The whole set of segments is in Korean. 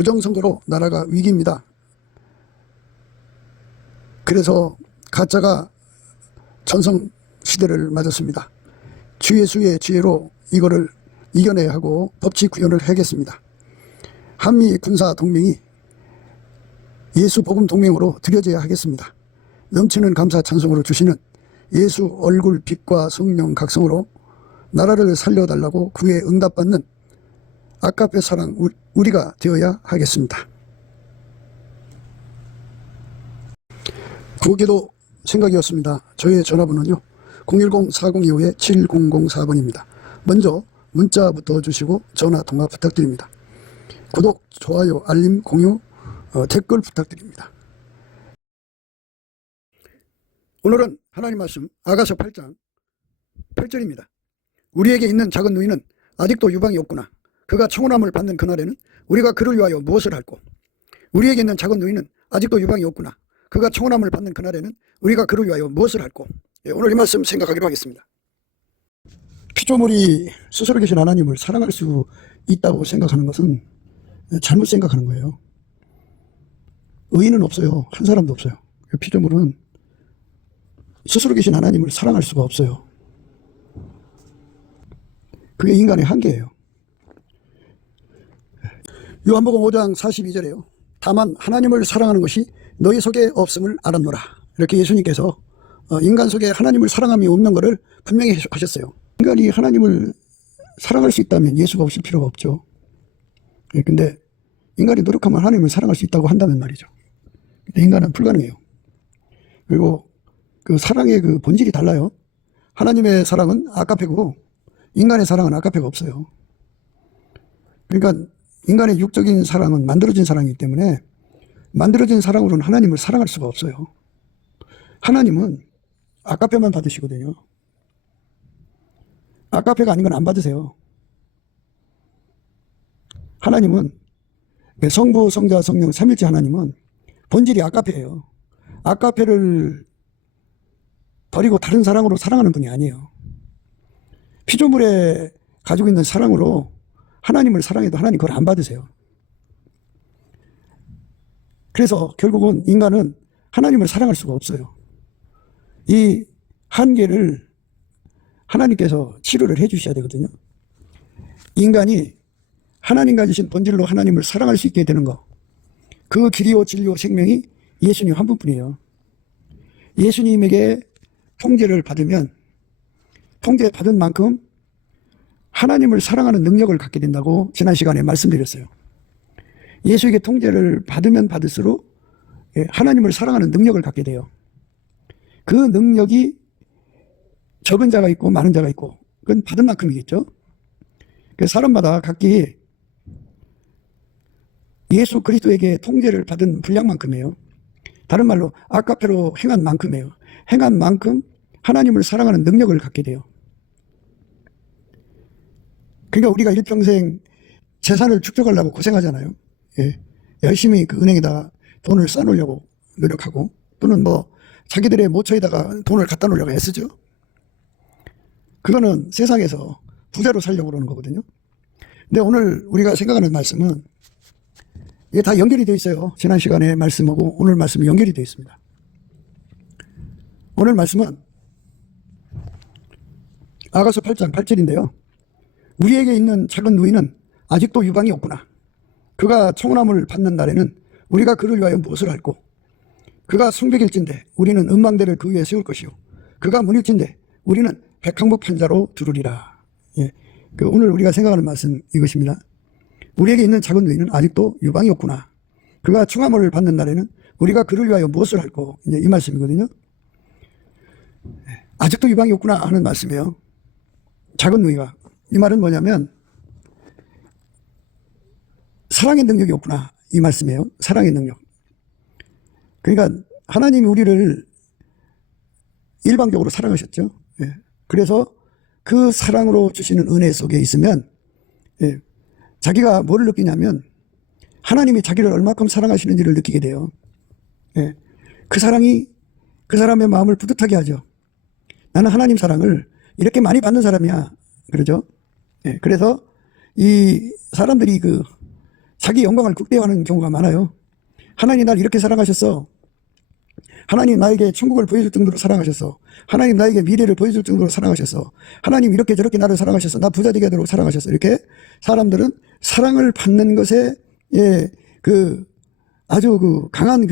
부정선거로 나라가 위기입니다. 그래서 가짜가 전성시대를 맞았습니다. 주 예수의 지혜로 이거를 이겨내야 하고 법치 구현을 해야겠습니다. 한미 군사 동맹이 예수 복음 동맹으로 들여져야 하겠습니다. 넘치는 감사 찬송으로 주시는 예수 얼굴 빛과 성령 각성으로 나라를 살려달라고 구에 응답받는 아까페 사랑 우리가 되어야 하겠습니다. 구기도 생각이었습니다. 저의 전화번호는요 010-4025-7004번입니다. 먼저 문자부터 주시고 전화 통화 부탁드립니다. 구독, 좋아요, 알림, 공유, 댓글 부탁드립니다. 오늘은 하나님 말씀 아가서 8장 8절입니다. 우리에게 있는 작은 누이는 아직도 유방이 없구나. 그가 청혼함을 받는 그날에는 우리가 그를 위하여 무엇을 할꼬. 우리에게 있는 작은 누이는 아직도 유방이 없구나. 그가 청혼함을 받는 그날에는 우리가 그를 위하여 무엇을 할꼬. 오늘 이 말씀 생각하기로 하겠습니다. 피조물이 스스로 계신 하나님을 사랑할 수 있다고 생각하는 것은 잘못 생각하는 거예요. 의인은 없어요. 한 사람도 없어요. 피조물은 스스로 계신 하나님을 사랑할 수가 없어요. 그게 인간의 한계예요. 요한복음 5장 42절에요. 다만 하나님을 사랑하는 것이 너희 속에 없음을 알았노라. 이렇게 예수님께서 인간 속에 하나님을 사랑함이 없는 것을 분명히 하셨어요. 인간이 하나님을 사랑할 수 있다면 예수가 없을 필요가 없죠. 근데 인간이 노력하면 하나님을 사랑할 수 있다고 한다면 말이죠. 근데 인간은 불가능해요. 그리고 그 사랑의 그 본질이 달라요. 하나님의 사랑은 아까페고 인간의 사랑은 아까페가 없어요. 그러니까 인간의 육적인 사랑은 만들어진 사랑이기 때문에 만들어진 사랑으로는 하나님을 사랑할 수가 없어요. 하나님은 아까페만 받으시거든요. 아까페가 아닌 건 안 받으세요. 하나님은 성부, 성자, 성령, 삼일째 하나님은 본질이 아까페예요. 아까페를 버리고 다른 사랑으로 사랑하는 분이 아니에요. 피조물에 가지고 있는 사랑으로 하나님을 사랑해도 하나님 그걸 안 받으세요. 그래서 결국은 인간은 하나님을 사랑할 수가 없어요. 이 한계를 하나님께서 치료를 해 주셔야 되거든요. 인간이 하나님 가지신 본질로 하나님을 사랑할 수 있게 되는 것, 그 길이요 진리요 생명이 예수님 한 분뿐이에요. 예수님에게 통제를 받으면 통제받은 만큼 하나님을 사랑하는 능력을 갖게 된다고 지난 시간에 말씀드렸어요. 예수에게 통제를 받으면 받을수록 하나님을 사랑하는 능력을 갖게 돼요. 그 능력이 적은 자가 있고 많은 자가 있고 그건 받은 만큼이겠죠. 사람마다 각기 예수 그리스도에게 통제를 받은 분량만큼이에요. 다른 말로 아까페로 행한 만큼이에요. 행한 만큼 하나님을 사랑하는 능력을 갖게 돼요. 그러니까 우리가 일평생 재산을 축적하려고 고생하잖아요. 열심히 그 은행에다가 돈을 쌓아놓으려고 노력하고 또는 뭐 자기들의 모처에다가 돈을 갖다 놓으려고 애쓰죠. 그거는 세상에서 부자로 살려고 그러는 거거든요. 근데 오늘 우리가 생각하는 말씀은 이게 다 연결이 되어 있어요. 지난 시간에 말씀하고 오늘 말씀이 연결이 되어 있습니다. 오늘 말씀은 아가서 8장 8절인데요. 우리에게 있는 작은 누이는 아직도 유방이 없구나. 그가 청혼함을 받는 날에는 우리가 그를 위하여 무엇을 할꼬. 그가 성벽일진데 우리는 음망대를 그 위에 세울 것이요. 그가 문일진데 우리는 백항목 판자로 두르리라. 오늘 우리가 생각하는 말씀 이것입니다. 우리에게 있는 작은 누이는 아직도 유방이 없구나. 그가 청함을 받는 날에는 우리가 그를 위하여 무엇을 할꼬. 이 말씀이거든요. 아직도 유방이 없구나 하는 말씀이에요. 작은 누이가. 이 말은 뭐냐면 사랑의 능력이 없구나 이 말씀이에요. 사랑의 능력. 그러니까 하나님이 우리를 일방적으로 사랑하셨죠. 그래서 그 사랑으로 주시는 은혜 속에 있으면 자기가 뭐를 느끼냐면 하나님이 자기를 얼마큼 사랑하시는지를 느끼게 돼요. 그 사랑이 그 사람의 마음을 뿌듯하게 하죠. 나는 하나님 사랑을 이렇게 많이 받는 사람이야. 그러죠. 그래서 이 사람들이 자기 영광을 극대화하는 경우가 많아요. 하나님 날 이렇게 사랑하셨어. 하나님 나에게 천국을 보여줄 정도로 사랑하셨어. 하나님 나에게 미래를 보여줄 정도로 사랑하셨어. 하나님 이렇게 저렇게 나를 사랑하셨어. 나 부자 되게 하도록 사랑하셨어. 이렇게 사람들은 사랑을 받는 것에 아주 강한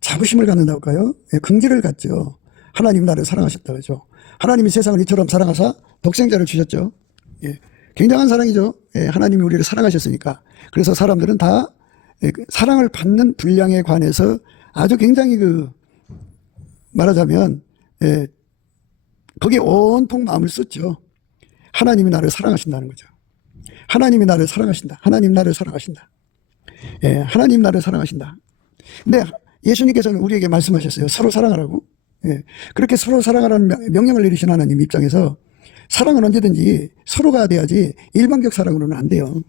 자부심을 갖는다고 할까요? 긍지를 갖죠. 하나님 나를 사랑하셨다 그러죠. 하나님이 세상을 이처럼 사랑하사 독생자를 주셨죠. 굉장한 사랑이죠. 하나님이 우리를 사랑하셨으니까. 그래서 사람들은 다 사랑을 받는 분량에 관해서 아주 굉장히 말하자면 거기에 온통 마음을 쏟죠. 하나님이 나를 사랑하신다는 거죠. 하나님이 나를 사랑하신다. 하나님 나를 사랑하신다. 하나님 나를 사랑하신다. 근데 예수님께서는 우리에게 말씀하셨어요. 서로 사랑하라고. 그렇게 서로 사랑하라는 명령을 내리신 하나님 입장에서 사랑은 언제든지 서로가 돼야지 일방적 사랑으로는 안 돼요.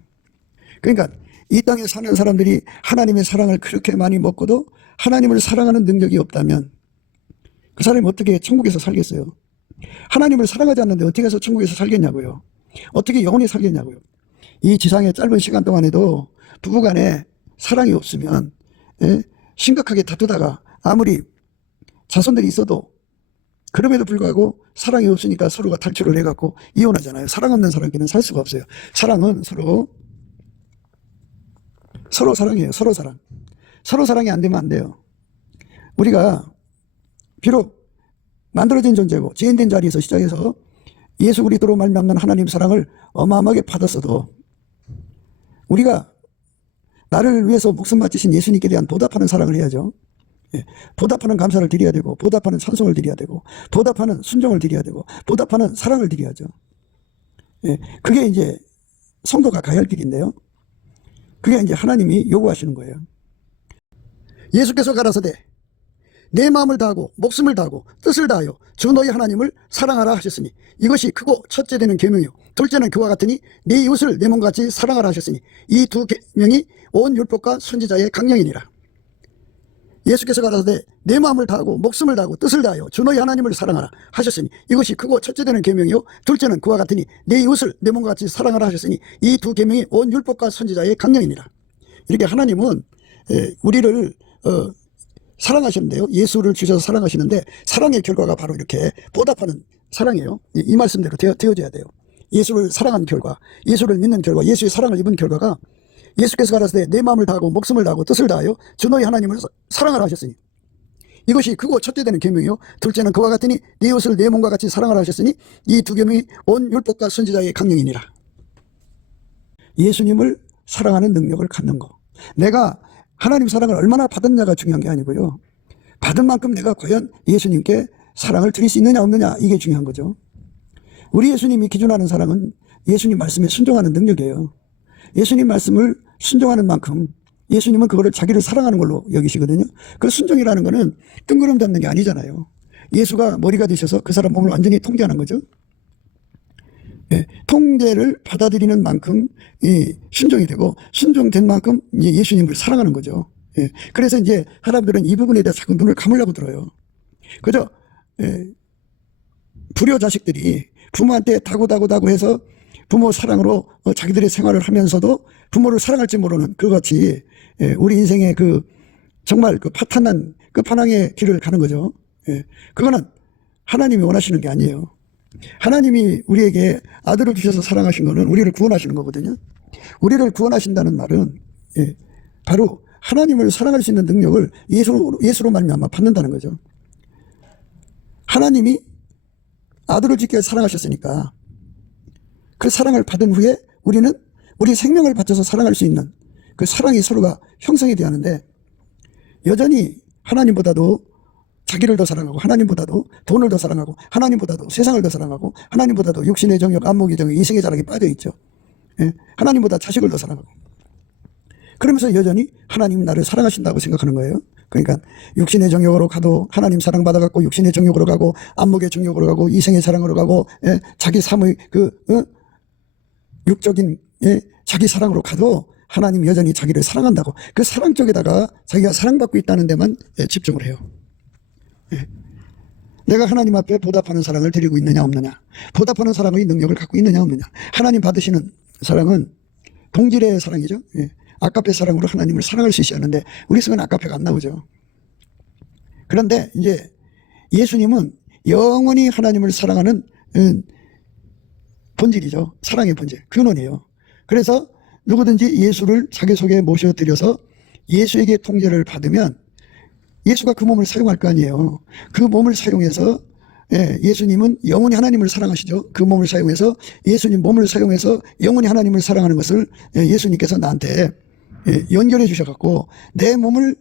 그러니까 이 땅에 사는 사람들이 하나님의 사랑을 그렇게 많이 먹고도 하나님을 사랑하는 능력이 없다면 그 사람이 어떻게 천국에서 살겠어요? 하나님을 사랑하지 않는데 어떻게 해서 천국에서 살겠냐고요? 어떻게 영원히 살겠냐고요? 이 지상의 짧은 시간 동안에도 부부간에 사랑이 없으면 심각하게 다투다가 아무리 자손들이 있어도 그럼에도 불구하고 사랑이 없으니까 서로가 탈출을 해갖고 이혼하잖아요. 사랑 없는 사람끼리는 살 수가 없어요. 사랑은 서로 사랑해요. 서로 사랑. 서로 사랑이 안 되면 안 돼요. 우리가 비록 만들어진 존재고 죄인된 자리에서 시작해서 예수 그리스도로 말미암는 하나님 사랑을 어마어마하게 받았어도 우리가 나를 위해서 목숨 바치신 예수님께 대한 보답하는 사랑을 해야죠. 보답하는 감사를 드려야 되고, 보답하는 찬송을 드려야 되고, 보답하는 순종을 드려야 되고, 보답하는 사랑을 드려야죠. 그게 이제 성도가 가야 할 길인데요. 그게 이제 하나님이 요구하시는 거예요. 예수께서 가라사대 내 마음을 다하고 목숨을 다하고 뜻을 다하여 주 너희 하나님을 사랑하라 하셨으니 이것이 크고 첫째 되는 계명이요 둘째는 그와 같으니 네 이웃을 내 몸같이 사랑하라 하셨으니 이 두 계명이 온 율법과 선지자의 강령이니라. 예수께서 가라사대 내 마음을 다하고 목숨을 다하고 뜻을 다하여 주 너희 하나님을 사랑하라 하셨으니 이것이 크고 첫째 되는 계명이요 둘째는 그와 같으니 내 이웃을 내 몸같이 사랑하라 하셨으니 이 두 계명이 온 율법과 선지자의 강령이니라. 이렇게 하나님은 우리를 사랑하시는데요. 예수를 주셔서 사랑하시는데 사랑의 결과가 바로 이렇게 보답하는 사랑이에요. 이 말씀대로 되어져야 돼요. 예수를 사랑한 결과, 예수를 믿는 결과, 예수의 사랑을 입은 결과가 예수께서 가라사대 내 마음을 다하고 목숨을 다하고 뜻을 다하여 주 너희 하나님을 사랑하라 하셨으니 이것이 크고 첫째 되는 계명이요 둘째는 그와 같으니 네 이웃을 내 몸과 같이 사랑하라 하셨으니 이 두 계명이 온 율법과 선지자의 강령이니라. 예수님을 사랑하는 능력을 갖는 거. 내가 하나님 사랑을 얼마나 받았냐가 중요한 게 아니고요. 받은 만큼 내가 과연 예수님께 사랑을 드릴 수 있느냐 없느냐 이게 중요한 거죠. 우리 예수님이 기준하는 사랑은 예수님 말씀에 순종하는 능력이에요. 예수님 말씀을 순종하는 만큼 예수님은 그거를 자기를 사랑하는 걸로 여기시거든요. 그 순종이라는 거는 뜬구름 잡는 게 아니잖아요. 예수가 머리가 되셔서 그 사람 몸을 완전히 통제하는 거죠. 통제를 받아들이는 만큼 순종이 되고 순종된 만큼 예수님을 사랑하는 거죠. 그래서 이제 사람들은 이 부분에 대해서 자꾸 눈을 감으려고 들어요. 그죠? 불효 자식들이 부모한테 다고 해서 부모 사랑으로 자기들의 생활을 하면서도 부모를 사랑할지 모르는 그같이 우리 인생의 정말 파탄난 끝판왕의 길을 가는 거죠. 그거는 하나님이 원하시는 게 아니에요. 하나님이 우리에게 아들을 주셔서 사랑하신 거는 우리를 구원하시는 거거든요. 우리를 구원하신다는 말은 바로 하나님을 사랑할 수 있는 능력을 예수로 말미암아 받는다는 거죠. 하나님이 아들을 짓게 사랑하셨으니까 그 사랑을 받은 후에 우리는 우리 생명을 바쳐서 사랑할 수 있는 그 사랑이 서로가 형성이 되어야 하는데 여전히 하나님보다도 자기를 더 사랑하고 하나님보다도 돈을 더 사랑하고 하나님보다도 세상을 더 사랑하고 하나님보다도 육신의 정욕, 안목의 정욕, 이생의 자랑에 빠져있죠. 하나님보다 자식을 더 사랑하고 그러면서 여전히 하나님 나를 사랑하신다고 생각하는 거예요. 그러니까 육신의 정욕으로 가도 하나님 사랑받아갖고 육신의 정욕으로 가고 안목의 정욕으로 가고 이생의 사랑으로 가고 자기 삶의 육적인 자기 사랑으로 가도 하나님 여전히 자기를 사랑한다고 그 사랑 쪽에다가 자기가 사랑받고 있다는 데만 집중을 해요. 내가 하나님 앞에 보답하는 사랑을 드리고 있느냐 없느냐, 보답하는 사랑의 능력을 갖고 있느냐 없느냐. 하나님 받으시는 사랑은 동질의 사랑이죠. 아가페 사랑으로 하나님을 사랑할 수 있어야 하는데 우리 속에는 아가페가 안 나오죠. 그런데 이제 예수님은 영원히 하나님을 사랑하는 본질이죠. 사랑의 본질, 근원이에요. 그래서 누구든지 예수를 자기 속에 모셔드려서 예수에게 통제를 받으면 예수가 그 몸을 사용할 거 아니에요. 그 몸을 사용해서 예수님은 영원히 하나님을 사랑하시죠. 그 몸을 사용해서 예수님 몸을 사용해서 영원히 하나님을 사랑하는 것을 예수님께서 나한테 연결해 주셔갖고 내 몸을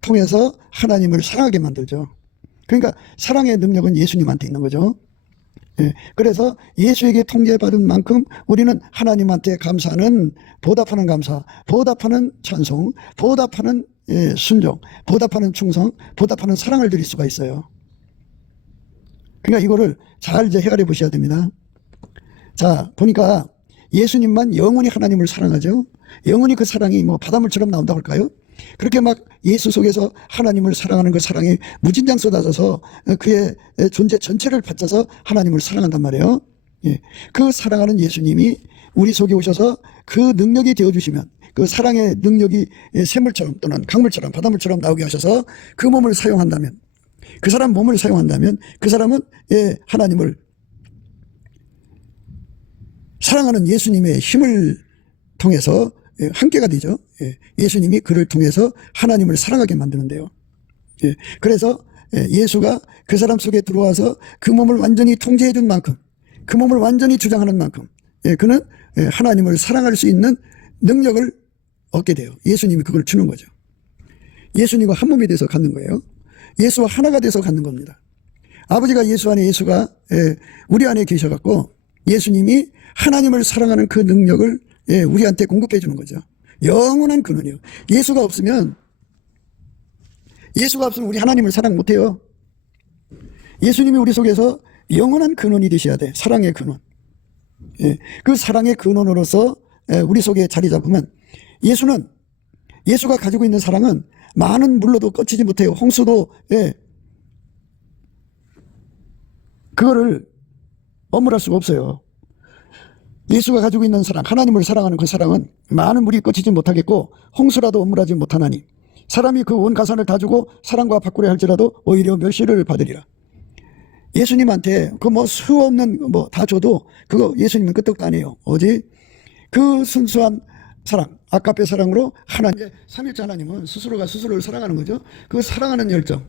통해서 하나님을 사랑하게 만들죠. 그러니까 사랑의 능력은 예수님한테 있는 거죠. 그래서 예수에게 통제받은 만큼 우리는 하나님한테 감사는 보답하는 감사, 보답하는 찬송, 보답하는 순종, 보답하는 충성, 보답하는 사랑을 드릴 수가 있어요. 그러니까 이거를 잘 이제 헤아려 보셔야 됩니다. 자, 보니까 예수님만 영원히 하나님을 사랑하죠. 영원히 그 사랑이 뭐 바닷물처럼 나온다고 할까요? 그렇게 막 예수 속에서 하나님을 사랑하는 그 사랑이 무진장 쏟아져서 그의 존재 전체를 바쳐서 하나님을 사랑한단 말이에요. 그 사랑하는 예수님이 우리 속에 오셔서 그 능력이 되어주시면 그 사랑의 능력이 샘물처럼 또는 강물처럼 바닷물처럼 나오게 하셔서 그 몸을 사용한다면 그 사람 몸을 사용한다면 그 사람은 하나님을 사랑하는 예수님의 힘을 통해서 함께가 되죠. 예수님이 그를 통해서 하나님을 사랑하게 만드는데요. 그래서 예수가 그 사람 속에 들어와서 그 몸을 완전히 통제해 준 만큼 그 몸을 완전히 주장하는 만큼 그는 하나님을 사랑할 수 있는 능력을 얻게 돼요. 예수님이 그걸 주는 거죠. 예수님과 한 몸이 돼서 갖는 거예요. 예수와 하나가 돼서 갖는 겁니다. 아버지가 예수 안에 예수가 우리 안에 계셔갖고 예수님이 하나님을 사랑하는 그 능력을 우리한테 공급해 주는 거죠. 영원한 근원이요. 예수가 없으면 우리 하나님을 사랑 못해요. 예수님이 우리 속에서 영원한 근원이 되셔야 돼. 사랑의 근원. 그 사랑의 근원으로서 우리 속에 자리 잡으면 예수가 가지고 있는 사랑은 많은 물로도 꺼치지 못해요. 홍수도 그거를 엄물할 수가 없어요. 예수가 가지고 있는 사랑, 하나님을 사랑하는 그 사랑은 많은 물이 꺼치지 못하겠고 홍수라도 엄물하지 못하나니 사람이 그 온 가산을 다 주고 사랑과 바꾸려 할지라도 오히려 멸시를 받으리라. 예수님한테 그 뭐 수 없는 뭐 다 줘도 그거 예수님은 끄떡도 아니에요. 오직 그 순수한 사랑, 아가페 사랑으로 하나님, 삼일째 하나님은 스스로가 스스로를 사랑하는 거죠. 그 사랑하는 열정,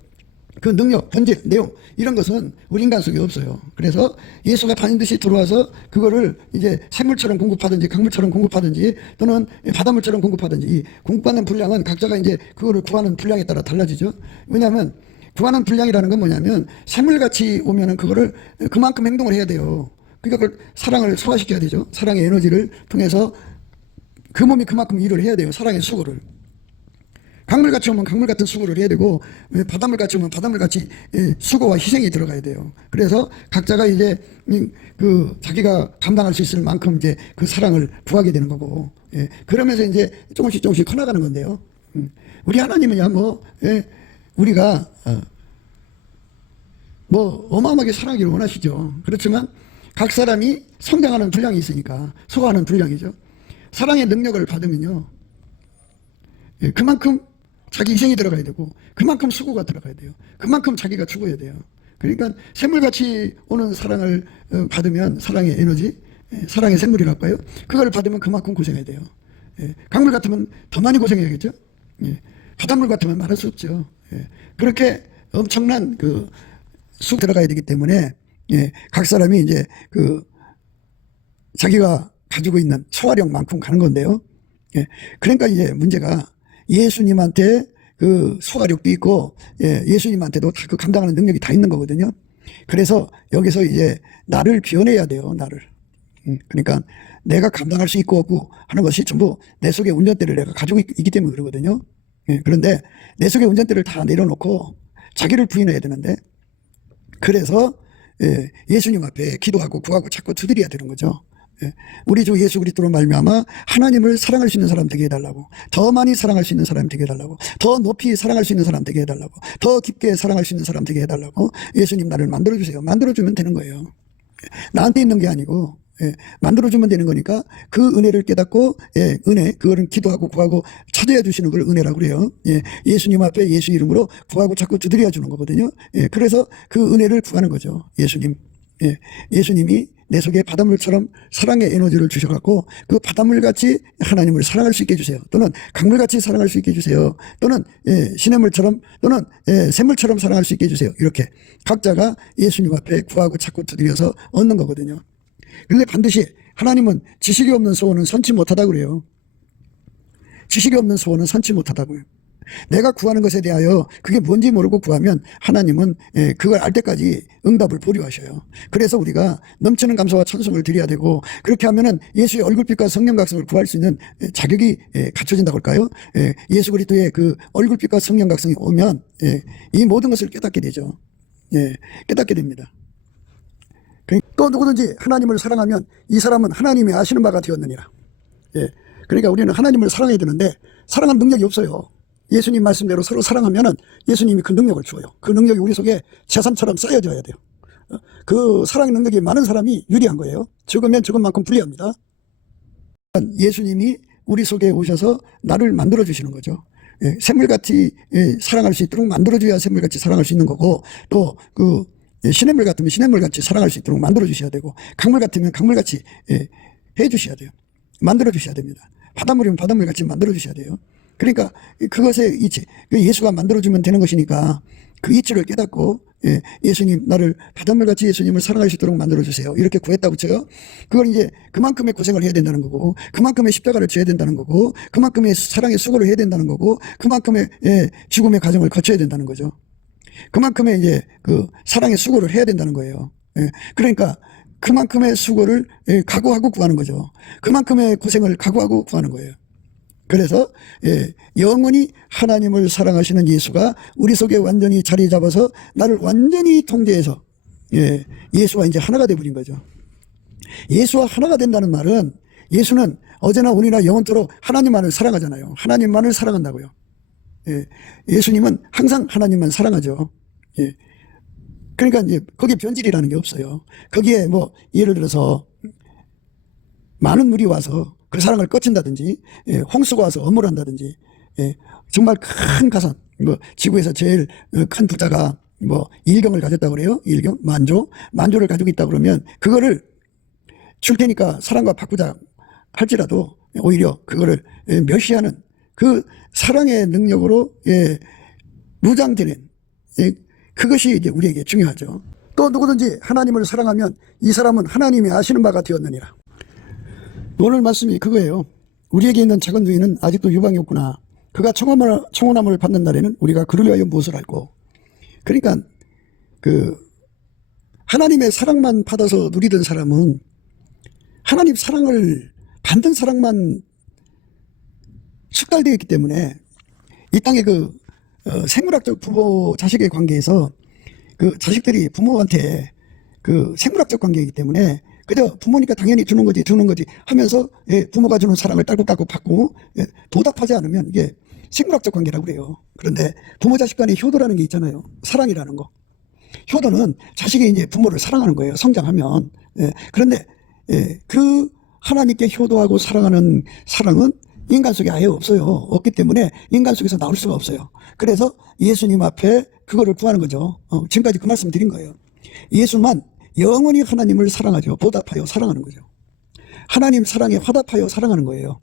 그 능력, 현재, 내용 이런 것은 우리 인간 속에 없어요. 그래서 예수가 반드시 들어와서 그거를 이제 샘물처럼 공급하든지 강물처럼 공급하든지 또는 바닷물처럼 공급하든지 이 공급받는 분량은 각자가 이제 그거를 구하는 분량에 따라 달라지죠. 왜냐하면 구하는 분량이라는 건 뭐냐면 샘물같이 오면은 그거를 그만큼 행동을 해야 돼요. 그러니까 그걸 사랑을 소화시켜야 되죠. 사랑의 에너지를 통해서 그 몸이 그만큼 일을 해야 돼요. 사랑의 수고를. 강물같이 오면 강물같은 수고를 해야 되고 바닷물같이 오면 바닷물같이 수고와 희생이 들어가야 돼요. 그래서 각자가 이제 그 자기가 감당할 수 있을 만큼 이제 그 사랑을 구하게 되는 거고 그러면서 이제 조금씩 커나가는 건데요. 우리 하나님은야 뭐 우리가 뭐 어마어마하게 사랑하기를 원하시죠. 그렇지만 각 사람이 성장하는 분량이 있으니까 소화하는 분량이죠. 사랑의 능력을 받으면요 그만큼 자기 희생이 들어가야 되고 그만큼 수고가 들어가야 돼요. 그만큼 자기가 죽어야 돼요. 그러니까 샘물같이 오는 사랑을 받으면 사랑의 에너지, 사랑의 샘물이랄까요? 그걸 받으면 그만큼 고생해야 돼요. 강물 같으면 더 많이 고생해야겠죠. 바닷물 같으면 말할 수 없죠. 그렇게 엄청난 그 수 들어가야 되기 때문에 각 사람이 이제 그 자기가 가지고 있는 소화력만큼 가는 건데요. 그러니까 이제 문제가 예수님한테 그 소화력도 있고 예수님한테도 다 그 감당하는 능력이 다 있는 거거든요. 그래서 여기서 이제 나를 비워내야 돼요. 나를. 그러니까 내가 감당할 수 있고 없고 하는 것이 전부 내 속의 운전대를 내가 가지고 있기 때문에 그러거든요. 그런데 내 속의 운전대를 다 내려놓고 자기를 부인해야 되는데 그래서 예수님 앞에 기도하고 구하고 자꾸 두드려야 되는 거죠. 우리 주 예수 그리스도로 말미암아 하나님을 사랑할 수 있는 사람 되게 해달라고, 더 많이 사랑할 수 있는 사람 되게 해달라고, 더 높이 사랑할 수 있는 사람 되게 해달라고, 더 깊게 사랑할 수 있는 사람 되게 해달라고 예수님 나를 만들어주세요. 만들어주면 되는 거예요. 나한테 있는 게 아니고 만들어주면 되는 거니까 그 은혜를 깨닫고, 은혜, 그거는 기도하고 구하고 찾아야 주시는 걸 은혜라고 그래요. 예수님 앞에 예수 이름으로 구하고 자꾸 두드려 주는 거거든요. 그래서 그 은혜를 구하는 거죠. 예수님. 예수님이 내 속에 바닷물처럼 사랑의 에너지를 주셔갖고 그 바닷물같이 하나님을 사랑할 수 있게 해주세요. 또는 강물같이 사랑할 수 있게 해주세요. 또는 시냇물처럼 또는 샘물처럼 사랑할 수 있게 해주세요. 이렇게 각자가 예수님 앞에 구하고 자꾸 두드려서 얻는 거거든요. 그런데 반드시 하나님은 지식이 없는 소원은 선치 못하다고 그래요. 지식이 없는 소원은 선치 못하다고요. 내가 구하는 것에 대하여 그게 뭔지 모르고 구하면 하나님은 그걸 알 때까지 응답을 보류하셔요. 그래서 우리가 넘치는 감사와 찬송을 드려야 되고, 그렇게 하면은 예수의 얼굴빛과 성령 각성을 구할 수 있는 자격이 갖춰진다고 할까요? 예수 그리스도의 그 얼굴빛과 성령 각성이 오면 이 모든 것을 깨닫게 되죠. 깨닫게 됩니다. 또 누구든지 하나님을 사랑하면 이 사람은 하나님이 아시는 바가 되었느니라. 그러니까 우리는 하나님을 사랑해야 되는데 사랑할 능력이 없어요. 예수님 말씀대로 서로 사랑하면은 예수님이 그 능력을 주어요. 그 능력이 우리 속에 재산처럼 쌓여져야 돼요. 그 사랑의 능력이 많은 사람이 유리한 거예요. 적으면 적은 만큼 불리합니다. 예수님이 우리 속에 오셔서 나를 만들어 주시는 거죠. 샘물같이 사랑할 수 있도록 만들어줘야 샘물같이 사랑할 수 있는 거고, 또 그 시냇물 같으면 시냇물같이 사랑할 수 있도록 만들어 주셔야 되고, 강물 같으면 강물같이 해 주셔야 돼요. 만들어 주셔야 됩니다. 바닷물이면 바닷물같이 만들어 주셔야 돼요. 그러니까 그것의 이치, 예수가 만들어주면 되는 것이니까 그 이치를 깨닫고, 예수님 나를 바닷물같이 예수님을 사랑할 수 있도록 만들어주세요. 이렇게 구했다고 쳐요. 그걸 이제 그만큼의 고생을 해야 된다는 거고, 그만큼의 십자가를 져야 된다는 거고, 그만큼의 사랑의 수고를 해야 된다는 거고, 그만큼의 죽음의 과정을 거쳐야 된다는 거죠. 그만큼의 이제 그 사랑의 수고를 해야 된다는 거예요. 그러니까 그만큼의 수고를 각오하고 구하는 거죠. 그만큼의 고생을 각오하고 구하는 거예요. 그래서 영원히 하나님을 사랑하시는 예수가 우리 속에 완전히 자리 잡아서 나를 완전히 통제해서 예수와 이제 하나가 되어버린 거죠. 예수와 하나가 된다는 말은, 예수는 어제나 오늘이나 영원토록 하나님만을 사랑하잖아요. 하나님만을 사랑한다고요. 예수님은 항상 하나님만 사랑하죠. 그러니까 이제 거기에 변질이라는 게 없어요. 거기에 뭐 예를 들어서 많은 물이 와서 그 사랑을 꺼친다든지, 홍수가 와서 어물한다든지, 정말 큰 가산, 뭐 지구에서 제일 큰 부자가 뭐 일경을 가졌다고 그래요. 일경, 만조를 가지고 있다 그러면 그거를 줄 테니까 사랑과 바꾸자 할지라도 오히려 그거를 멸시하는 그 사랑의 능력으로 무장되는, 그것이 이제 우리에게 중요하죠. 또 누구든지 하나님을 사랑하면 이 사람은 하나님이 아시는 바가 되었느니라. 오늘 말씀이 그거예요. 우리에게 있는 작은 누이는 아직도 유방이 없구나. 그가 청혼함을 받는 날에는 우리가 그를 위하여 무엇을 알고. 그러니까 그 하나님의 사랑만 받아서 누리던 사람은 하나님 사랑을 받는 사랑만 숙달되어 있기 때문에 이 땅의 그 생물학적 부모 자식의 관계에서 그 자식들이 부모한테 그 생물학적 관계이기 때문에 그저 부모니까 당연히 주는 거지 하면서 부모가 주는 사랑을 딸꾹딸꾹 받고 보답하지 않으면 이게 생물학적 관계라고 그래요. 그런데 부모 자식 간의 효도라는 게 있잖아요. 사랑이라는 거. 효도는 자식이 이제 부모를 사랑하는 거예요. 성장하면. 그런데 그 하나님께 효도하고 사랑하는 사랑은 인간 속에 아예 없어요. 없기 때문에 인간 속에서 나올 수가 없어요. 그래서 예수님 앞에 그거를 구하는 거죠. 지금까지 그 말씀 드린 거예요. 예수만 영원히 하나님을 사랑하죠. 보답하여 사랑하는 거죠. 하나님 사랑에 화답하여 사랑하는 거예요.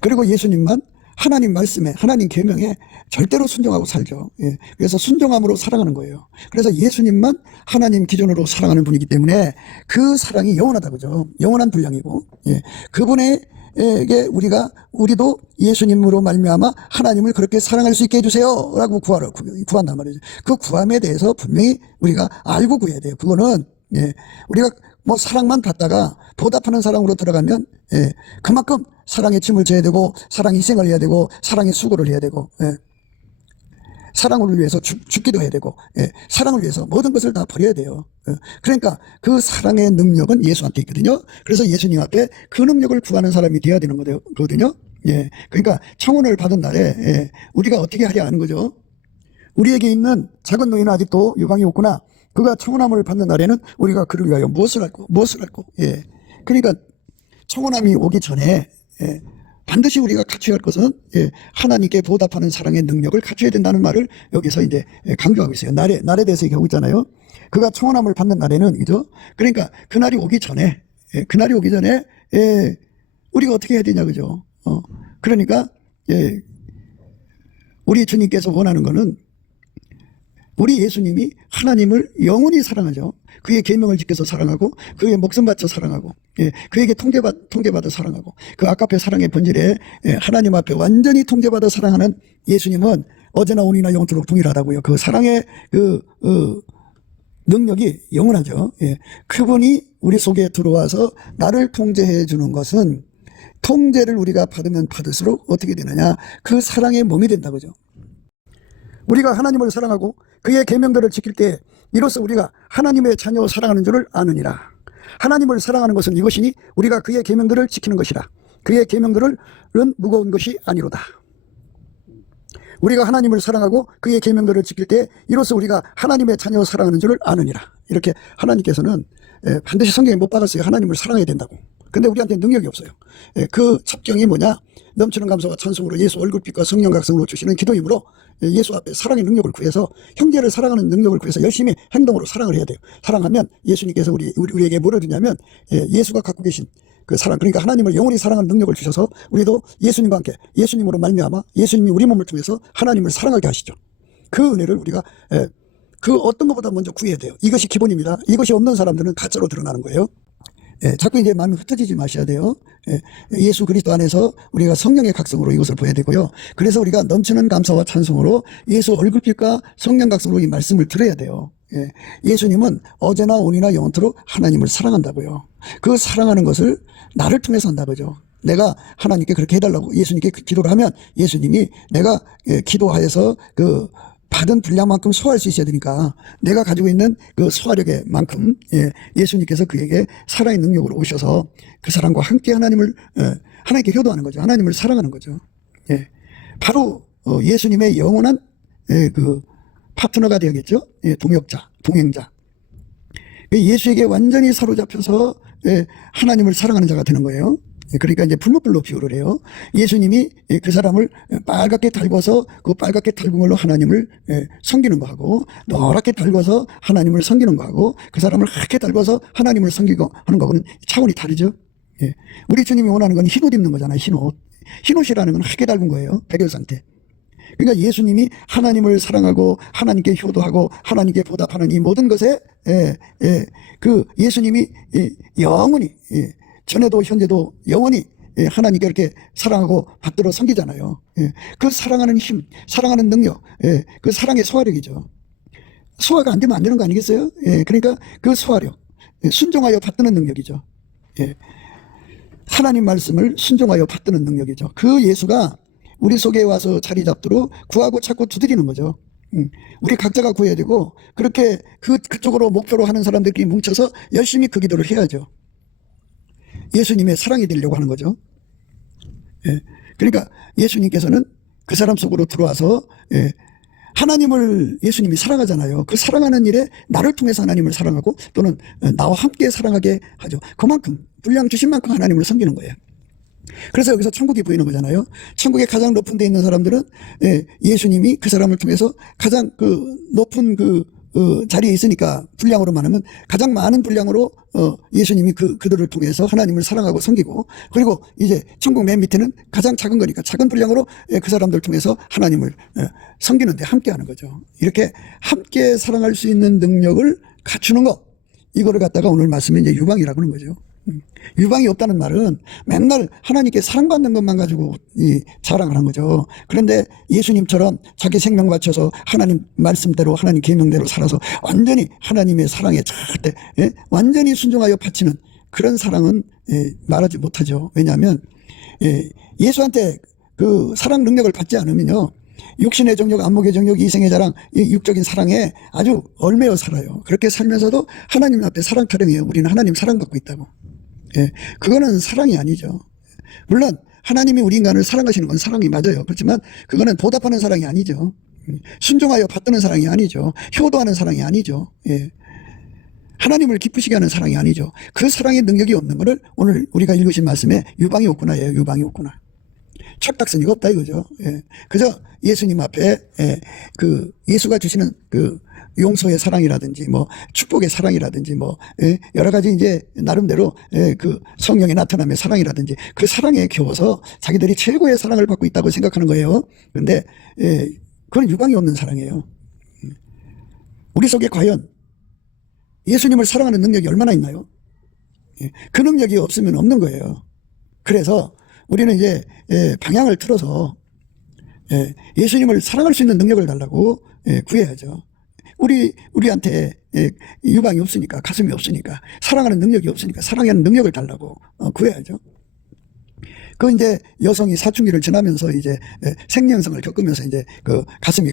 그리고 예수님만 하나님 말씀에, 하나님 계명에 절대로 순종하고 살죠. 그래서 순종함으로 사랑하는 거예요. 그래서 예수님만 하나님 기준으로 사랑하는 분이기 때문에 그 사랑이 영원하다고죠. 영원한 분량이고, 그분에게 우리도 예수님으로 말미암아 하나님을 그렇게 사랑할 수 있게 해주세요 라고 구한단 말이죠. 그 구함에 대해서 분명히 우리가 알고 구해야 돼요. 그거는 우리가 뭐 사랑만 받다가 보답하는 사랑으로 들어가면 그만큼 사랑의 짐을 져야 되고, 사랑의 희생을 해야 되고, 사랑의 수고를 해야 되고, 사랑을 위해서 죽기도 해야 되고, 사랑을 위해서 모든 것을 다 버려야 돼요. 그러니까 그 사랑의 능력은 예수한테 있거든요. 그래서 예수님 앞에 그 능력을 구하는 사람이 되어야 되는 거거든요. 그러니까 청혼을 받은 날에 우리가 어떻게 하려 하는 거죠. 우리에게 있는 작은 노인은 아직도 유방이 없구나. 그가 청혼함을 받는 날에는 우리가 그를 위하여 무엇을 할고 예. 그러니까 청혼함이 오기 전에 예. 반드시 우리가 갖춰야 할 것은 예. 하나님께 보답하는 사랑의 능력을 갖춰야 된다는 말을 여기서 이제 강조하고 있어요. 날에 대해서 얘기하고 있잖아요. 그가 청혼함을 받는 날에는 그죠? 그러니까 그날이 오기 전에 예. 그날이 오기 전에 예. 우리가 어떻게 해야 되냐 그죠? 그러니까 예. 우리 주님께서 원하는 것은 우리 예수님이 하나님을 영원히 사랑하죠. 그의 계명을 지켜서 사랑하고 그의 목숨 바쳐 사랑하고 예, 그에게 통제받아 사랑하고 그 아까페 사랑의 본질에 예, 하나님 앞에 완전히 통제받아 사랑하는 예수님은 어제나 오늘이나 영원토록 동일하다고요. 그 사랑의 능력이 영원하죠. 예, 그분이 우리 속에 들어와서 나를 통제해 주는 것은 통제를 우리가 받으면 받을수록 어떻게 되느냐, 그 사랑의 몸이 된다 그죠. 우리가 하나님을 사랑하고 그의 계명들을 지킬 때 이로써 우리가 하나님의 자녀 사랑하는 줄을 아느니라. 하나님을 사랑하는 것은 이것이니 우리가 그의 계명들을 지키는 것이라. 그의 계명들은 무거운 것이 아니로다. 우리가 하나님을 사랑하고 그의 계명들을 지킬 때 이로써 우리가 하나님의 자녀 사랑하는 줄을 아느니라. 이렇게 하나님께서는 반드시 성경에 못 박았어요. 하나님을 사랑해야 된다고. 근데 우리한테 능력이 없어요. 그 첩경이 뭐냐? 넘치는 감사와 찬송으로 예수 얼굴빛과 성령 각성으로 주시는 기도이므로 예수 앞에 사랑의 능력을 구해서, 형제를 사랑하는 능력을 구해서 열심히 행동으로 사랑을 해야 돼요. 사랑하면 예수님께서 우리에게 뭐를 주냐면 예수가 갖고 계신 그 사랑, 그러니까 하나님을 영원히 사랑하는 능력을 주셔서 우리도 예수님과 함께 예수님으로 말미암아 예수님이 우리 몸을 통해서 하나님을 사랑하게 하시죠. 그 은혜를 우리가 그 어떤 것보다 먼저 구해야 돼요. 이것이 기본입니다. 이것이 없는 사람들은 가짜로 드러나는 거예요. 자꾸 이제 마음이 흩어지지 마셔야 돼요. 예수 그리스도 안에서 우리가 성령의 각성으로 이것을 보여야 되고요. 그래서 우리가 넘치는 감사와 찬송으로 예수 얼굴빛과 성령 각성으로 이 말씀을 들어야 돼요. 예수님은 어제나 오늘이나 영원토록 하나님을 사랑한다고요. 그 사랑하는 것을 나를 통해서 한다 그죠. 내가 하나님께 그렇게 해달라고 예수님께 기도를 하면 예수님이 내가 기도하여서 그 받은 분량만큼 소화할 수 있어야 되니까 내가 가지고 있는 그 소화력의 만큼 예수님께서 그에게 사랑의 능력으로 오셔서 그 사람과 함께 하나님께 효도하는 거죠. 하나님을 사랑하는 거죠. 바로 예수님의 영원한 그 파트너가 되겠죠. 동역자, 동행자. 예수에게 완전히 사로잡혀서 하나님을 사랑하는 자가 되는 거예요. 그러니까 이제 풀무불로 비유를 해요. 예수님이 그 사람을 빨갛게 달궈서 그 빨갛게 달군 걸로 하나님을 섬기는 거하고, 노랗게 달궈서 하나님을 섬기는 거하고, 그 사람을 하얗게 달궈서 하나님을 섬기고 하는 거하고는 차원이 다르죠. 우리 주님이 원하는 건 흰옷 입는 거잖아요. 흰옷. 흰옷이라는 건 하얗게 달군 거예요. 백열 상태. 그러니까 예수님이 하나님을 사랑하고 하나님께 효도하고 하나님께 보답하는 이 모든 것에 그 예수님이 영원히 전에도 현재도 영원히 하나님께 이렇게 사랑하고 받들어 섬기잖아요. 그 사랑하는 힘, 사랑하는 능력, 그 사랑의 소화력이죠. 소화가 안 되면 안 되는 거 아니겠어요? 그러니까 그 소화력, 순종하여 받드는 능력이죠. 하나님 말씀을 순종하여 받드는 능력이죠. 그 예수가 우리 속에 와서 자리 잡도록 구하고 찾고 두드리는 거죠. 우리 각자가 구해야 되고, 그렇게 그쪽으로 목표로 하는 사람들끼리 뭉쳐서 열심히 그 기도를 해야죠. 예수님의 사랑이 되려고 하는 거죠. 그러니까 예수님께서는 그 사람 속으로 들어와서 하나님을 예수님이 사랑하잖아요. 그 사랑하는 일에 나를 통해서 하나님을 사랑하고 또는 나와 함께 사랑하게 하죠. 그만큼 분량 주신 만큼 하나님을 섬기는 거예요. 그래서 여기서 천국이 보이는 거잖아요. 천국의 가장 높은 데 있는 사람들은 예수님이 그 사람을 통해서 가장 그 높은 자리에 있으니까 분량으로 말하면 가장 많은 분량으로 예수님이 그들을 통해서 하나님을 사랑하고 섬기고, 그리고 이제 천국 맨 밑에는 가장 작은 거니까 작은 분량으로 그 사람들 통해서 하나님을 섬기는데 함께 하는 거죠. 이렇게 함께 사랑할 수 있는 능력을 갖추는 것, 이거를 갖다가 오늘 말씀에 이제 유방이라고 하는 거죠. 유방이 없다는 말은 맨날 하나님께 사랑받는 것만 가지고 자랑을 한 거죠. 그런데 예수님처럼 자기 생명 바쳐서 하나님 말씀대로 하나님 계명대로 살아서 완전히 하나님의 사랑에 절대 완전히 순종하여 바치는 그런 사랑은 말하지 못하죠. 왜냐하면 예수한테 그 사랑 능력을 받지 않으면요, 육신의 정욕, 안목의 정욕, 이생의 자랑, 이 육적인 사랑에 아주 얽매여 살아요. 그렇게 살면서도 하나님 앞에 사랑 타령해요. 우리는 하나님 사랑받고 있다고. 그거는 사랑이 아니죠. 물론 하나님이 우리 인간을 사랑하시는 건 사랑이 맞아요. 그렇지만 그거는 보답하는 사랑이 아니죠. 순종하여 받드는 사랑이 아니죠. 효도하는 사랑이 아니죠. 하나님을 기쁘시게 하는 사랑이 아니죠. 그 사랑의 능력이 없는 것을 오늘 우리가 읽으신 말씀에 유방이 없구나예요. 유방이 없구나. 철딱서니가 없다 이거죠. 예. 그저 예수님 앞에 그 예수가 주시는 그 용서의 사랑이라든지 뭐 축복의 사랑이라든지 뭐 여러 가지 이제 나름대로 그 성령의 나타남의 사랑이라든지 그 사랑에 겨워서 자기들이 최고의 사랑을 받고 있다고 생각하는 거예요. 그런데 그건 유방이 없는 사랑이에요. 우리 속에 과연 예수님을 사랑하는 능력이 얼마나 있나요? 그 능력이 없으면 없는 거예요. 그래서 우리는 이제 방향을 틀어서 예수님을 사랑할 수 있는 능력을 달라고 구해야죠. 우리한테 유방이 없으니까, 가슴이 없으니까, 사랑하는 능력이 없으니까 사랑하는 능력을 달라고 구해야죠. 그 이제 여성이 사춘기를 지나면서 이제 생리현상을 겪으면서 이제 그 가슴이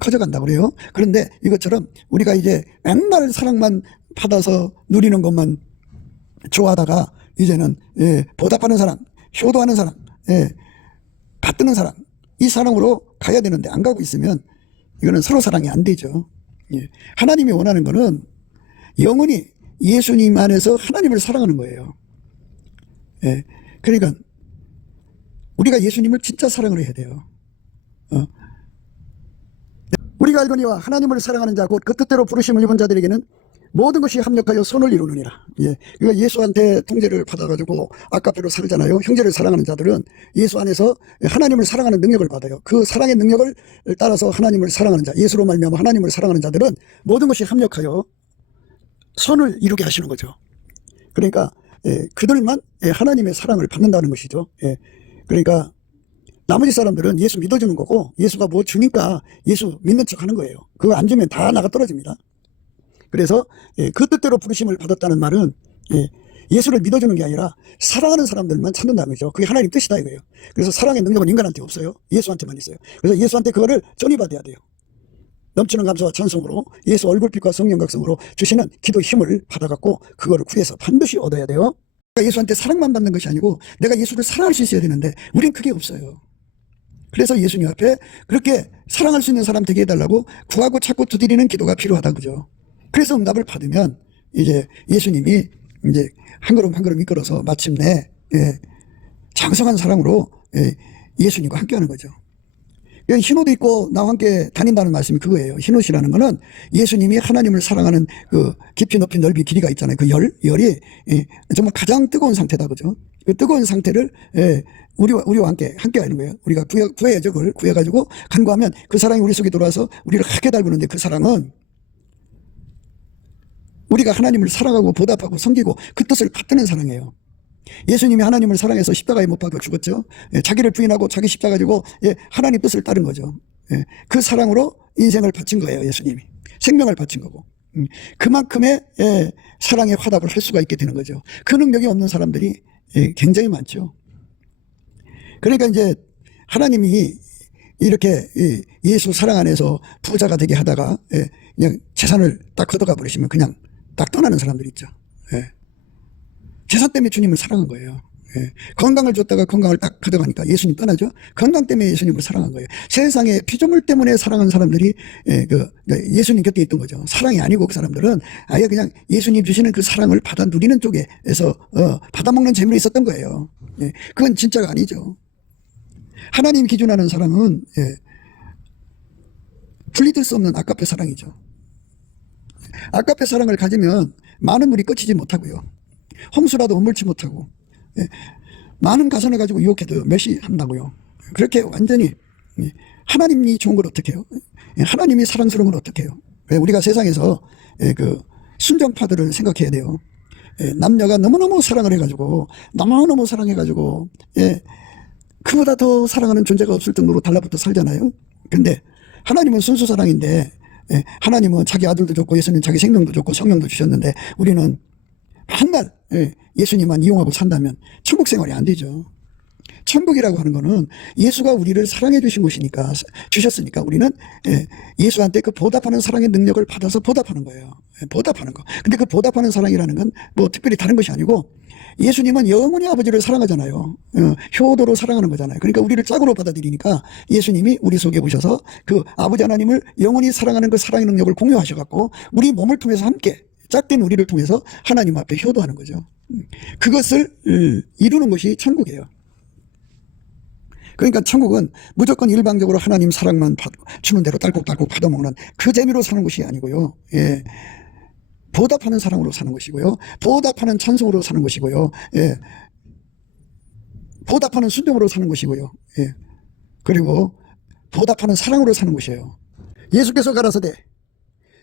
커져간다고 그래요. 그런데 이것처럼 우리가 이제 맨날 사랑만 받아서 누리는 것만 좋아하다가 이제는 보답하는 사람, 효도하는 사람, 받드는 사람, 이 사랑으로 가야 되는데 안 가고 있으면 이거는 서로 사랑이 안 되죠. 하나님이 원하는 거는 영원히 예수님 안에서 하나님을 사랑하는 거예요. 그러니까 우리가 예수님을 진짜 사랑을 해야 돼요. 우리가 알거니와 하나님을 사랑하는 자 곧 그 뜻대로 부르심을 입은 자들에게는 모든 것이 합력하여 선을 이루느니라. 그러니까 예수한테 통제를 받아가지고 아까페로 살잖아요. 형제를 사랑하는 자들은 예수 안에서 하나님을 사랑하는 능력을 받아요. 그 사랑의 능력을 따라서 하나님을 사랑하는 자, 예수로 말미암아 하나님을 사랑하는 자들은 모든 것이 합력하여 선을 이루게 하시는 거죠. 그러니까 그들만 하나님의 사랑을 받는다는 것이죠. 그러니까 나머지 사람들은 예수 믿어주는 거고 예수가 뭐 주니까 예수 믿는 척 하는 거예요. 그거 안 주면 다 나가 떨어집니다. 그래서 그 뜻대로 부르심을 받았다는 말은 예수를 믿어주는 게 아니라 사랑하는 사람들만 찾는다는 거죠. 그게 하나님 뜻이다 이거예요. 그래서 사랑의 능력은 인간한테 없어요. 예수한테만 있어요. 그래서 예수한테 그거를 전이받아야 돼요. 넘치는 감사와 찬송으로 예수 얼굴빛과 성령 각성으로 주시는 기도 힘을 받아갖고 그거를 구해서 반드시 얻어야 돼요. 내가 예수한테 사랑만 받는 것이 아니고 내가 예수를 사랑할 수 있어야 되는데 우린 그게 없어요. 그래서 예수님 앞에 그렇게 사랑할 수 있는 사람 되게 해달라고 구하고 찾고 두드리는 기도가 필요하다 그죠. 그래서 응답을 받으면 이제 예수님이 이제 한 걸음 한 걸음 이끌어서 마침내 장성한 사랑으로 예수님과 함께하는 거죠. 흰옷 입고 나와 함께 다닌다는 말씀이 그거예요. 흰옷이라는 거는 예수님이 하나님을 사랑하는 그 깊이 높이 넓이 길이가 있잖아요. 그 열이 정말 가장 뜨거운 상태다 그죠. 그 뜨거운 상태를 우리와 함께 하는 거예요. 우리가 구해야죠. 그걸 구해가지고 간구하면 그 사랑이 우리 속에 들어와서 우리를 하게 달구는데 그 사랑은 우리가 하나님을 사랑하고 보답하고 섬기고 그 뜻을 받드는 사랑이에요. 예수님이 하나님을 사랑해서 십자가에 못 박혀 죽었죠. 자기를 부인하고 자기 십자가 가지고 하나님 뜻을 따른 거죠. 그 사랑으로 인생을 바친 거예요. 예수님이 생명을 바친 거고 그만큼의 사랑의 화답을 할 수가 있게 되는 거죠. 그 능력이 없는 사람들이 굉장히 많죠. 그러니까 이제 하나님이 이렇게 예수 사랑 안에서 부자가 되게 하다가 그냥 재산을 딱 걷어가 버리시면 그냥 딱 떠나는 사람들 있죠. 재산 때문에 주님을 사랑한 거예요. 건강을 줬다가 건강을 딱 가져가니까 예수님 떠나죠. 건강 때문에 예수님을 사랑한 거예요. 세상에 피조물 때문에 사랑한 사람들이 예수님 곁에 있던 거죠. 사랑이 아니고 그 사람들은 아예 그냥 예수님 주시는 그 사랑을 받아 누리는 쪽에서 받아먹는 재물이 있었던 거예요. 그건 진짜가 아니죠. 하나님 기준하는 사랑은 분리될 수 없는 아까페 사랑이죠. 아까페 사랑을 가지면 많은 물이 꽂히지 못하고요. 홍수라도 헛물치 못하고 많은 가선을 가지고 유혹해도 멸시 한다고요. 그렇게 완전히 하나님이 좋은 걸 어떻게 해요? 하나님이 사랑스러운 걸 어떻게 해요? 우리가 세상에서 그 순정파들을 생각해야 돼요. 남녀가 너무너무 사랑을 해가지고 너무너무 사랑해가지고 그보다 더 사랑하는 존재가 없을 정도로 달라붙어 살잖아요. 근데 하나님은 순수 사랑인데 하나님은 자기 아들도 줬고 예수님 자기 생명도 줬고 성령도 주셨는데 우리는 맨날 예수님만 이용하고 산다면 천국 생활이 안 되죠. 천국이라고 하는 거는 예수가 우리를 사랑해 주신 것이니까 주셨으니까 우리는 예수한테 그 보답하는 사랑의 능력을 받아서 보답하는 거예요. 보답하는 거. 근데 그 보답하는 사랑이라는 건 뭐 특별히 다른 것이 아니고 예수님은 영원히 아버지를 사랑하잖아요. 효도로 사랑하는 거잖아요. 그러니까 우리를 짝으로 받아들이니까 예수님이 우리 속에 오셔서 그 아버지 하나님을 영원히 사랑하는 그 사랑의 능력을 공유하셔갖고 우리 몸을 통해서 함께 짝된 우리를 통해서 하나님 앞에 효도하는 거죠. 그것을 이루는 것이 천국이에요. 그러니까 천국은 무조건 일방적으로 하나님 사랑만 주는 대로 딸꾹딸꾹 받아먹는 그 재미로 사는 것이 아니고요. 예. 보답하는 사랑으로 사는 것이고요. 보답하는 찬송으로 사는 것이고요. 예. 보답하는 순종으로 사는 것이고요. 예. 그리고 보답하는 사랑으로 사는 것이에요. 예수께서 가라사대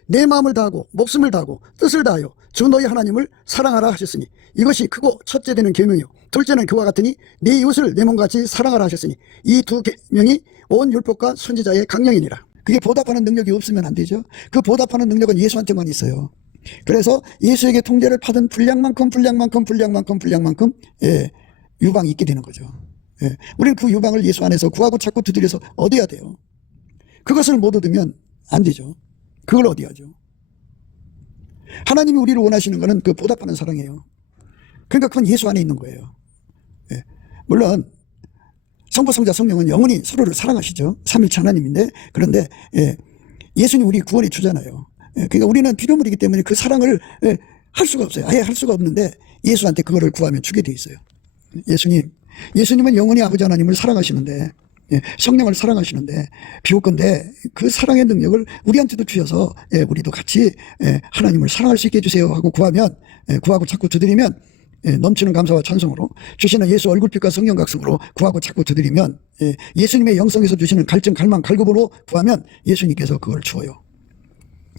내 마음을 다하고 목숨을 다하고 뜻을 다하여 주 너희 하나님을 사랑하라 하셨으니 이것이 크고 첫째 되는 계명이요 둘째는 그와 같으니 네 이웃을 내 몸같이 사랑하라 하셨으니 이 두 계명이 온 율법과 선지자의 강령이니라. 그게 보답하는 능력이 없으면 안 되죠. 그 보답하는 능력은 예수한테만 있어요. 그래서 예수에게 통제를 받은 분량만큼 예, 유방이 있게 되는 거죠. 예, 우리는 그 유방을 예수 안에서 구하고 찾고 두드려서 얻어야 돼요. 그것을 못 얻으면 안 되죠. 그걸 얻어야죠. 하나님이 우리를 원하시는 것은 그 보답하는 사랑이에요. 그러니까 그건 예수 안에 있는 거예요. 예. 물론 성부, 성자, 성령은 영원히 서로를 사랑하시죠. 삼일체 하나님인데 그런데 예, 예수님 우리 구원해 주잖아요. 예, 그러니까 우리는 피조물이기 때문에 그 사랑을 예, 할 수가 없어요. 아예 할 수가 없는데 예수한테 그거를 구하면 주게 돼 있어요. 예수님은 영원히 아버지 하나님을 사랑하시는데 예, 성령을 사랑하시는데 비옵건대 그 사랑의 능력을 우리한테도 주셔서 예, 우리도 같이 예, 하나님을 사랑할 수 있게 해주세요 하고 구하면 예, 구하고 자꾸 두드리면 예, 넘치는 감사와 찬송으로 주시는 예수 얼굴빛과 성령 각성으로 구하고 자꾸 두드리면 예, 예수님의 영성에서 주시는 갈증 갈망 갈급으로 구하면 예수님께서 그걸 주어요.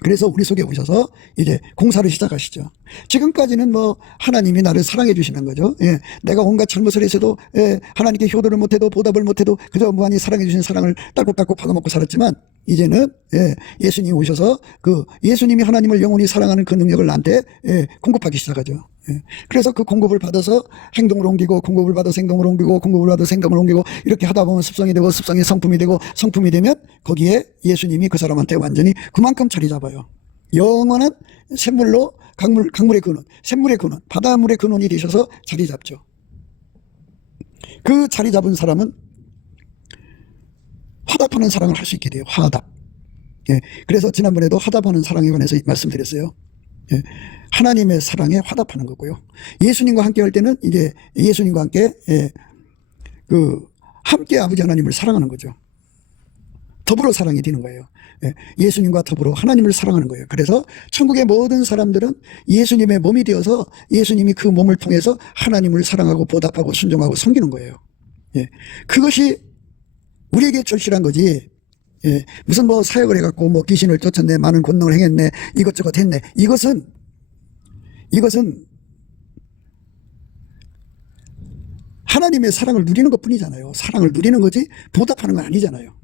그래서 우리 속에 오셔서 이제 공사를 시작하시죠. 지금까지는 뭐 하나님이 나를 사랑해 주시는 거죠. 예, 내가 온갖 잘못을 해서도 예, 하나님께 효도를 못해도 보답을 못해도 그저 무한히 사랑해 주신 사랑을 딸꾹딸꾹 받아먹고 살았지만 이제는 예, 예수님이 오셔서 그 예수님이 하나님을 영원히 사랑하는 그 능력을 나한테 예, 공급하기 시작하죠. 예, 그래서 그 공급을 받아서 행동을 옮기고 공급을 받아서 행동을 옮기고 공급을 받아서 행동을 옮기고 이렇게 하다 보면 습성이 되고 습성이 성품이 되고 성품이 되면 거기에 예수님이 그 사람한테 완전히 그만큼 자리 잡아요. 영원한 샘물로 강물의 근원, 샘물의 근원, 바닷물의 근원이 되셔서 자리 잡죠. 그 자리 잡은 사람은 화답하는 사랑을 할 수 있게 돼요. 화답. 예, 그래서 지난번에도 화답하는 사랑에 관해서 말씀드렸어요. 예, 하나님의 사랑에 화답하는 거고요. 예수님과 함께 할 때는 이제 예수님과 함께 예, 함께 아버지 하나님을 사랑하는 거죠. 더불어 사랑이 되는 거예요. 예, 예수님과 더불어 하나님을 사랑하는 거예요. 그래서 천국의 모든 사람들은 예수님의 몸이 되어서 예수님이 그 몸을 통해서 하나님을 사랑하고 보답하고 순종하고 섬기는 거예요. 예, 그것이 우리에게 절실한 거지. 예, 무슨 뭐 사역을 해갖고 뭐 귀신을 쫓았네, 많은 권능을 행했네, 이것저것 했네. 이것은 하나님의 사랑을 누리는 것 뿐이잖아요. 사랑을 누리는 거지 보답하는 건 아니잖아요.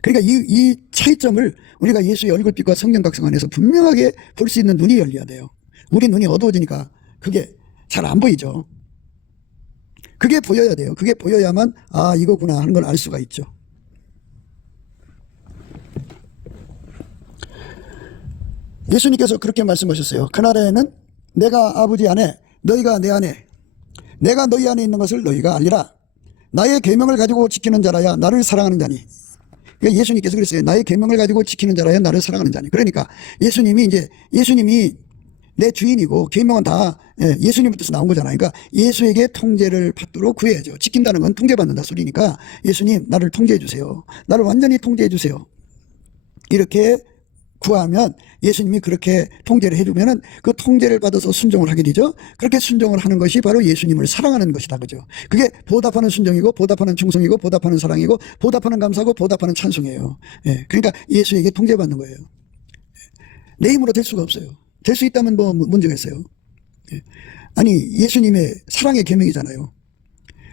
그러니까 이 차이점을 우리가 예수의 얼굴빛과 성령 각성 안에서 분명하게 볼 수 있는 눈이 열려야 돼요. 우리 눈이 어두워지니까 그게 잘 안 보이죠. 그게 보여야 돼요. 그게 보여야만 아 이거구나 하는 걸 알 수가 있죠. 예수님께서 그렇게 말씀하셨어요. 그날에는 내가 아버지 안에 너희가 내 안에 내가 너희 안에 있는 것을 너희가 알리라. 나의 계명을 가지고 지키는 자라야 나를 사랑하는 자니. 그러니까 예수님께서 그랬어요. 나의 계명을 가지고 지키는 자라야 나를 사랑하는 자니. 그러니까 예수님이 내 주인이고 계명은 다 예수님부터 나온 거잖아요. 그러니까 예수에게 통제를 받도록 구해야죠. 지킨다는 건 통제받는다 소리니까 예수님 나를 통제해 주세요. 나를 완전히 통제해 주세요. 이렇게 구하면 예수님이 그렇게 통제를 해주면은 그 통제를 받아서 순종을 하게 되죠. 그렇게 순종을 하는 것이 바로 예수님을 사랑하는 것이다. 그죠? 그게 보답하는 순종이고 보답하는 충성이고 보답하는 사랑이고 보답하는 감사고 보답하는 찬송이에요. 예, 그러니까 예수에게 통제받는 거예요. 내 힘으로 될 수가 없어요. 될 수 있다면 뭐 문제가 있어요. 예. 아니 예수님의 사랑의 계명이잖아요.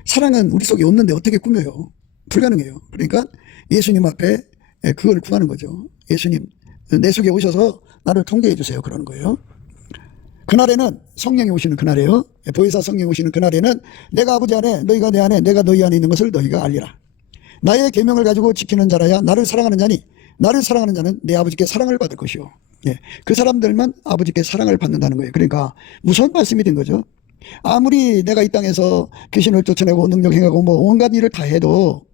사랑은 우리 속에 없는데 어떻게 꾸며요? 불가능해요. 그러니까 예수님 앞에 그걸 구하는 거죠. 예수님 내 속에 오셔서 나를 통제해 주세요. 그러는 거예요. 그날에는 성령이 오시는 그날이에요. 보혜사 성령이 오시는 그날에는 내가 아버지 안에 너희가 내 안에 내가 너희 안에 있는 것을 너희가 알리라. 나의 계명을 가지고 지키는 자라야 나를 사랑하는 자니 나를 사랑하는 자는 내 아버지께 사랑을 받을 것이요. 예, 그 사람들만 아버지께 사랑을 받는다는 거예요. 그러니까 무서운 말씀이 된 거죠. 아무리 내가 이 땅에서 귀신을 쫓아내고 능력 행하고 뭐 온갖 일을 다 해도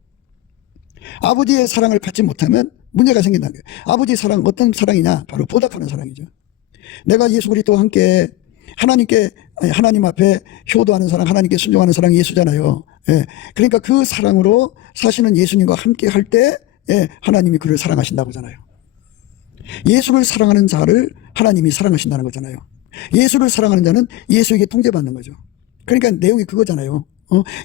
아버지의 사랑을 받지 못하면 문제가 생긴다는 거예요. 아버지의 사랑 어떤 사랑이냐? 바로 보답하는 사랑이죠. 내가 예수 그리스도와 함께 하나님 앞에 효도하는 사랑, 하나님께 순종하는 사랑이 예수잖아요. 예. 그러니까 그 사랑으로 사시는 예수님과 함께 할 때, 예, 하나님이 그를 사랑하신다고 하잖아요. 예수를 사랑하는 자를 하나님이 사랑하신다는 거잖아요. 예수를 사랑하는 자는 예수에게 통제받는 거죠. 그러니까 내용이 그거잖아요.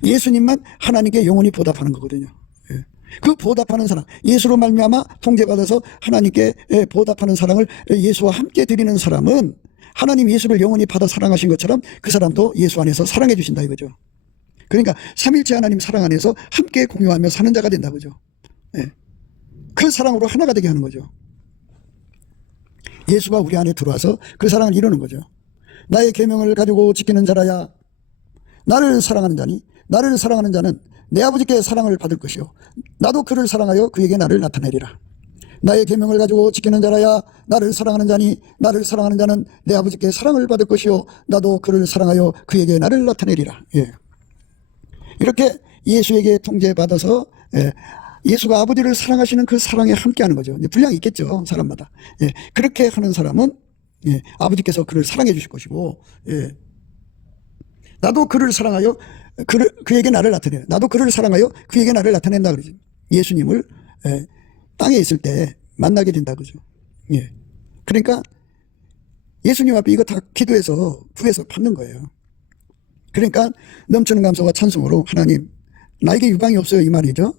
예수님만 하나님께 영원히 보답하는 거거든요. 예. 그 보답하는 사랑, 예수로 말미암아 통제받아서 하나님께 보답하는 사랑을 예수와 함께 드리는 사람은 하나님 예수를 영원히 받아 사랑하신 것처럼 그 사람도 예수 안에서 사랑해 주신다 이거죠. 그러니까 삼일체 하나님 사랑 안에서 함께 공유하며 사는 자가 된다 그죠. 예. 그 사랑으로 하나가 되게 하는 거죠. 예수가 우리 안에 들어와서 그 사랑을 이루는 거죠. 나의 계명을 가지고 지키는 자라야 나를 사랑하는 자니 나를 사랑하는 자는 내 아버지께 사랑을 받을 것이요 나도 그를 사랑하여 그에게 나를 나타내리라. 나의 계명을 가지고 지키는 자라야 나를 사랑하는 자니 나를 사랑하는 자는 내 아버지께 사랑을 받을 것이요 나도 그를 사랑하여 그에게 나를 나타내리라. 예. 이렇게 예수에게 통제받아서, 예, 예수가 아버지를 사랑하시는 그 사랑에 함께하는 거죠. 분량이 있겠죠, 사람마다. 예, 그렇게 하는 사람은, 예, 아버지께서 그를 사랑해 주실 것이고, 예, 나도 그를 사랑하여 그에게 나를 나타내. 나도 그를 사랑하여 그에게 나를 나타낸다 그러죠. 예수님을, 예, 땅에 있을 때 만나게 된다 그죠. 예, 그러니까 예수님 앞에 이거 다 기도해서 구해서 받는 거예요. 그러니까 넘치는 감사와 찬송으로 하나님 나에게 유방이 없어요 이 말이죠.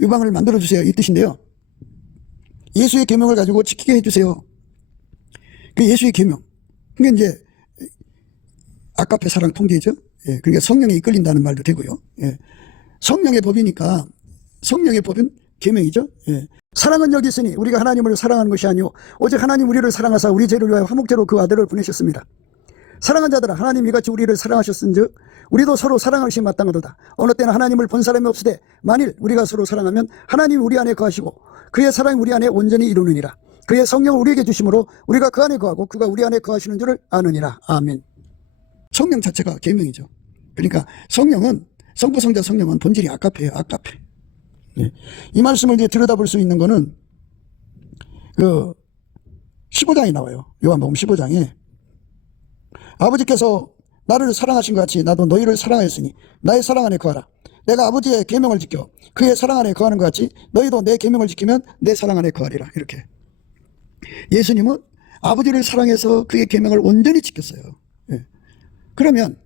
유방을 만들어 주세요 이 뜻인데요. 예수의 계명을 가지고 지키게 해주세요. 그 예수의 계명. 그게 이제 아까페 사랑 통제죠. 예, 그러니까 성령에 이끌린다는 말도 되고요. 예, 성령의 법이니까 성령의 법은 계명이죠. 예. 사랑은 여기 있으니 우리가 하나님을 사랑하는 것이 아니오 오직 하나님 우리를 사랑하사 우리 죄를 위하여 화목제로 그 아들을 보내셨습니다. 사랑한 자들아 하나님 이같이 우리를 사랑하셨은즉 우리도 서로 사랑할 것이 마땅하도다. 어느 때는 하나님을 본 사람이 없으되 만일 우리가 서로 사랑하면 하나님이 우리 안에 거하시고 그의 사랑이 우리 안에 온전히 이루느니라. 그의 성령을 우리에게 주심으로 우리가 그 안에 거하고 그가 우리 안에 거하시는 줄을 아느니라. 아멘. 성령 자체가 계명이죠. 그러니까 성령은 성부 성자 성령은 본질이 아까페예요. 아까페. 예. 이 말씀을 이제 들여다볼 수 있는 거는 그 15장에 나와요. 요한복음 15장에 아버지께서 나를 사랑하신 것 같이 나도 너희를 사랑하였으니 나의 사랑 안에 거하라. 내가 아버지의 계명을 지켜 그의 사랑 안에 거하는 것 같이 너희도 내 계명을 지키면 내 사랑 안에 거하리라. 이렇게 예수님은 아버지를 사랑해서 그의 계명을 온전히 지켰어요. 예. 그러면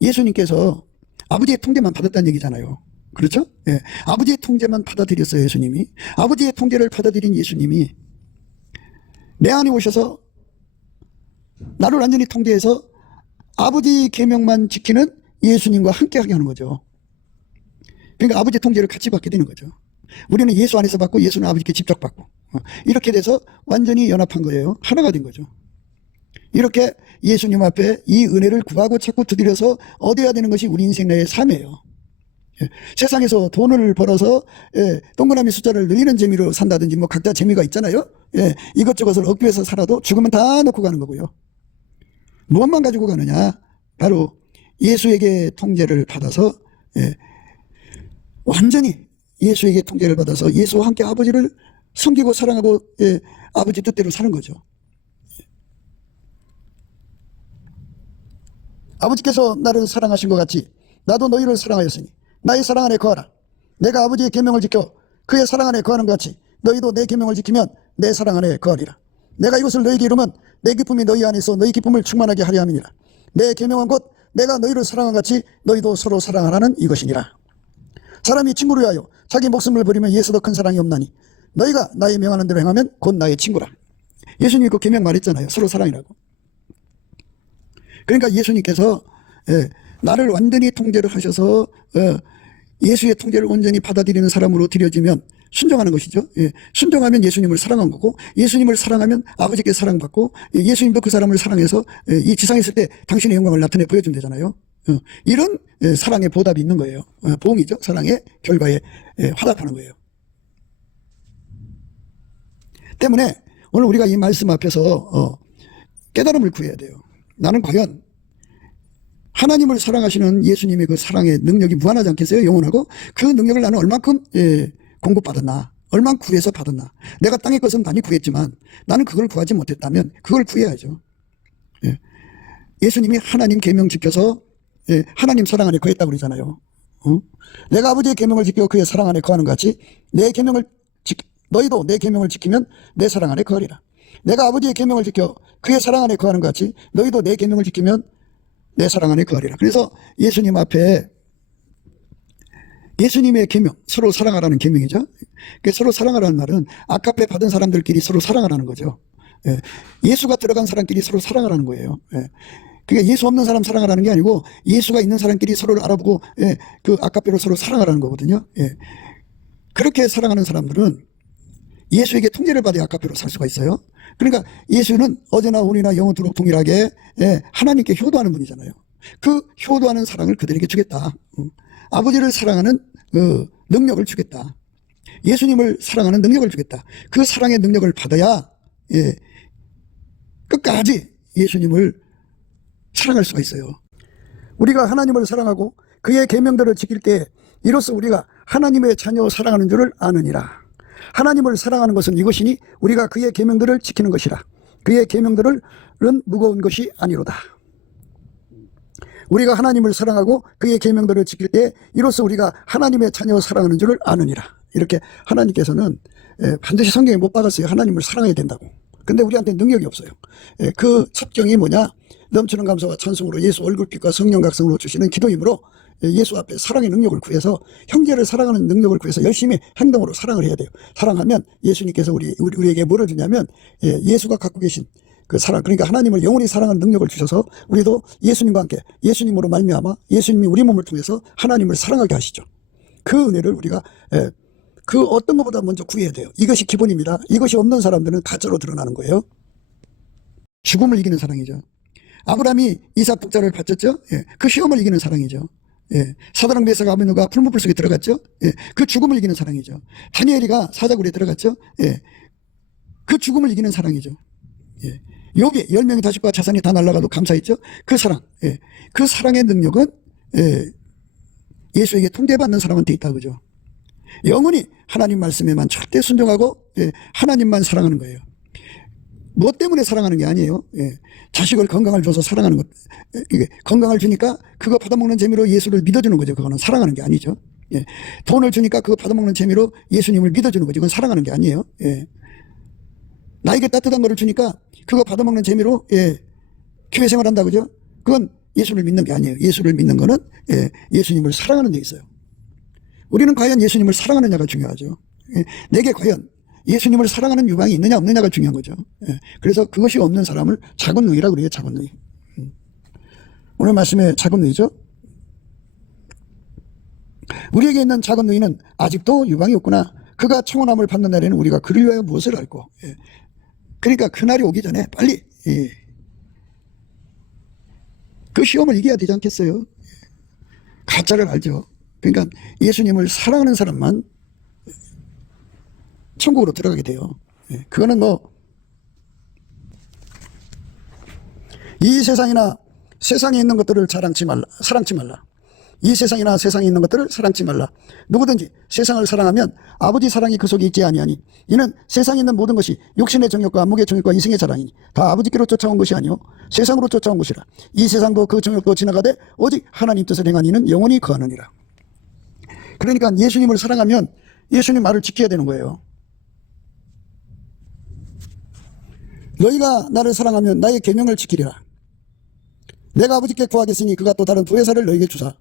예수님께서 아버지의 통제만 받았다는 얘기잖아요. 그렇죠? 예. 아버지의 통제만 받아들였어요 예수님이. 아버지의 통제를 받아들인 예수님이 내 안에 오셔서 나를 완전히 통제해서 아버지 계명만 지키는 예수님과 함께하게 하는 거죠. 그러니까 아버지 통제를 같이 받게 되는 거죠. 우리는 예수 안에서 받고 예수는 아버지께 직접 받고 이렇게 돼서 완전히 연합한 거예요. 하나가 된 거죠. 이렇게 예수님 앞에 이 은혜를 구하고 찾고 두드려서 얻어야 되는 것이 우리 인생 내의 삶이에요. 예. 세상에서 돈을 벌어서, 예, 동그라미 숫자를 늘리는 재미로 산다든지 뭐 각자 재미가 있잖아요. 예, 이것저것을 얻기 위해서 살아도 죽으면 다 놓고 가는 거고요. 무엇만 가지고 가느냐? 바로 예수에게 통제를 받아서, 예, 완전히 예수에게 통제를 받아서 예수와 함께 아버지를 섬기고 사랑하고, 예, 아버지 뜻대로 사는 거죠. 아버지께서 나를 사랑하신 것 같이 나도 너희를 사랑하였으니 나의 사랑 안에 거하라. 내가 아버지의 계명을 지켜 그의 사랑 안에 거하는 것 같이 너희도 내 계명을 지키면 내 사랑 안에 거하리라. 내가 이것을 너희에게 이루면 내 기쁨이 너희 안에 있어 너희 기쁨을 충만하게 하려 함이니라. 내 계명은 곧 내가 너희를 사랑한 같이 너희도 서로 사랑하라는 이것이니라. 사람이 친구를 위하여 자기 목숨을 버리면 이에서 더 큰 사랑이 없나니 너희가 나의 명하는 대로 행하면 곧 나의 친구라. 예수님이 그 계명 말했잖아요. 서로 사랑이라고. 그러니까 예수님께서, 예, 나를 완전히 통제를 하셔서, 예수의 통제를 온전히 받아들이는 사람으로 들여지면 순종하는 것이죠. 예, 순종하면 예수님을 사랑한 거고 예수님을 사랑하면 아버지께 사랑받고 예수님도 그 사람을 사랑해서 이 지상에 있을 때 당신의 영광을 나타내 보여준다잖아요. 이런 사랑의 보답이 있는 거예요. 보응이죠. 사랑의 결과에 화답하는 거예요. 때문에 오늘 우리가 이 말씀 앞에서 깨달음을 구해야 돼요. 나는 과연 하나님을 사랑하시는 예수님의 그 사랑의 능력이 무한하지 않겠어요? 영원하고 그 능력을 나는 얼만큼 공급받았나, 얼만 구해서 받았나. 내가 땅의 것은 많이 구했지만 나는 그걸 구하지 못했다면 그걸 구해야죠. 예. 예수님이 하나님 계명 지켜서 하나님 사랑 안에 거했다고 그러잖아요. 내가 아버지의 계명을 지켜 그의 사랑 안에 거하는 것 같이 너희도 내 계명을 지키면 내 사랑 안에 거하리라. 내가 아버지의 계명을 지켜 그의 사랑 안에 거하는 것 같이 너희도 내 계명을 지키면 내 사랑 안에 거하리라. 그래서 예수님 앞에 예수님의 계명, 서로 사랑하라는 계명이죠. 서로 사랑하라는 말은 아카페 받은 사람들끼리 서로 사랑하라는 거죠. 예수가 들어간 사람끼리 서로 사랑하라는 거예요. 그러니까 예수 없는 사람 사랑하라는 게 아니고 예수가 있는 사람끼리 서로를 알아보고 그 아카페로 서로 사랑하라는 거거든요. 그렇게 사랑하는 사람들은 예수에게 통제를 받아 아카페로 살 수가 있어요. 그러니까 예수는 어제나 오늘이나 영원토록 동일하게 하나님께 효도하는 분이잖아요. 그 효도하는 사랑을 그들에게 주겠다. 아버지를 사랑하는 그 능력을 주겠다. 예수님을 사랑하는 능력을 주겠다. 그 사랑의 능력을 받아야 끝까지 예수님을 사랑할 수가 있어요. 우리가 하나님을 사랑하고 그의 계명들을 지킬 때 이로써 우리가 하나님의 자녀 사랑하는 줄을 아느니라. 하나님을 사랑하는 것은 이것이니 우리가 그의 계명들을 지키는 것이라. 그의 계명들은 무거운 것이 아니로다. 우리가 하나님을 사랑하고 그의 계명들을 지킬 때 이로써 우리가 하나님의 자녀 사랑하는 줄을 아느니라. 이렇게 하나님께서는 반드시 성경에 못 박았어요. 하나님을 사랑해야 된다고. 근데 우리한테 능력이 없어요. 그 첩경이 뭐냐? 넘치는 감사와 찬송으로 예수 얼굴빛과 성령 각성으로 주시는 기도이므로 예수 앞에 사랑의 능력을 구해서 형제를 사랑하는 능력을 구해서 열심히 행동으로 사랑을 해야 돼요. 사랑하면 예수님께서 우리에게 뭐를 주냐면 예수가 갖고 계신 그 사랑, 그러니까 하나님을 영원히 사랑하는 능력을 주셔서 우리도 예수님과 함께 예수님으로 말미암아 예수님이 우리 몸을 통해서 하나님을 사랑하게 하시죠. 그 은혜를 우리가 그 어떤 것보다 먼저 구해야 돼요. 이것이 기본입니다. 이것이 없는 사람들은 가짜로 드러나는 거예요. 죽음을 이기는 사랑이죠. 아브라함이 이삭 독자를 바쳤죠. 그 시험을 이기는 사랑이죠. 사드락 메삭 아베노가 풀무불 속에 들어갔죠. 그 죽음을 이기는 사랑이죠. 다니엘이가 사자굴에 들어갔죠. 그 죽음을 이기는 사랑이죠. 욥이 10명의 자식과 자산이 다 날아가도 감사했죠. 그 사랑, 그 사랑의 능력은 예수에게 통제받는 사람한테 있다 그죠. 영원히 하나님 말씀에만 절대 순종하고 하나님만 사랑하는 거예요. 뭐 때문에 사랑하는 게 아니에요. 자식을 건강을 줘서 사랑하는 것, 건강을 주니까 그거 받아먹는 재미로 예수를 믿어주는 거죠. 그거는 사랑하는 게 아니죠. 돈을 주니까 그거 받아먹는 재미로 예수님을 믿어주는 거죠. 그건 사랑하는 게 아니에요. 나에게 따뜻한 거를 주니까 그거 받아먹는 재미로 교회 생활한다 그죠. 그건 예수를 믿는 게 아니에요. 예수를 믿는 거는 예수님을 사랑하는 데 있어요. 우리는 과연 예수님을 사랑하느냐가 중요하죠. 내게 과연 예수님을 사랑하는 유방이 있느냐 없느냐가 중요한 거죠. 그래서 그것이 없는 사람을 작은 누이라고 그래요. 작은 누이. 오늘 말씀에 작은 누이죠. 우리에게 있는 작은 누이는 아직도 유방이 없구나. 그가 청혼함을 받는 날에는 우리가 그를 위하여 무엇을 알고. 그러니까 그날이 오기 전에 빨리 그 시험을 이겨야 되지 않겠어요. 가짜를 알죠. 그러니까 예수님을 사랑하는 사람만 천국으로 들어가게 돼요. 그거는 이 세상이나 세상에 있는 것들을 사랑치 말라. 이 세상이나 세상에 있는 것들을 사랑치 말라. 누구든지 세상을 사랑하면 아버지 사랑이 그 속에 있지 아니하니 이는 세상에 있는 모든 것이 육신의 정욕과 안목의 정욕과 이생의 자랑이니 다 아버지께로 쫓아온 것이 아니요 세상으로 쫓아온 것이라. 이 세상도 그 정욕도 지나가되 오직 하나님 뜻을 행하는 이는 영원히 거하느니라. 그러니까 예수님을 사랑하면 예수님 말을 지켜야 되는 거예요. 너희가 나를 사랑하면 나의 계명을 지키리라. 내가 아버지께 구하겠으니 그가 또 다른 보혜사를 너희에게 주사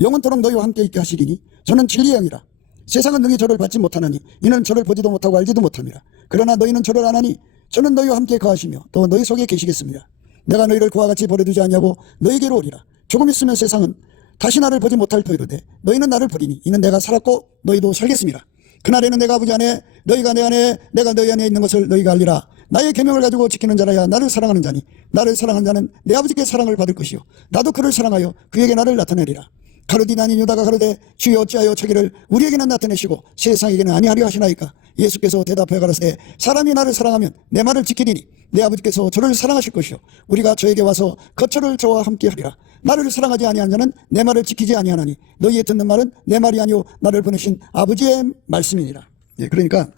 영원토록 너희와 함께 있게 하시리니 저는 진리의 영이라. 세상은 능히 저를 받지 못하나니 이는 저를 보지도 못하고 알지도 못함이라. 그러나 너희는 저를 아나니 저는 너희와 함께 거하시며 또 너희 속에 계시겠습니다. 내가 너희를 그와 같이 버려두지 아니하고 너희에게로 오리라. 조금 있으면 세상은 다시 나를 보지 못할 터이로되 너희는 나를 버리니 이는 내가 살았고 너희도 살겠습니다. 그날에는 내가 아버지 안에 너희가 내 안에 내가 너희 안에 있는 것을 너희가 알리라. 나의 계명을 가지고 지키는 자라야 나를 사랑하는 자니 나를 사랑하는 자는 내 아버지께 사랑을 받을 것이요 나도 그를 사랑하여 그에게 나를 나타내리라. 가룟 아닌 유다가 가로되 주여 어찌하여 자기를 우리에게는 나타내시고 세상에게는 아니하려 하시나이까. 예수께서 대답하여 가라사대 사람이 나를 사랑하면 내 말을 지키리니 내 아버지께서 저를 사랑하실 것이요 우리가 저에게 와서 거처를 저와 함께 하리라. 나를 사랑하지 아니한 자는 내 말을 지키지 아니하나니 너희의 듣는 말은 내 말이 아니요 나를 보내신 아버지의 말씀이니라. 그러니까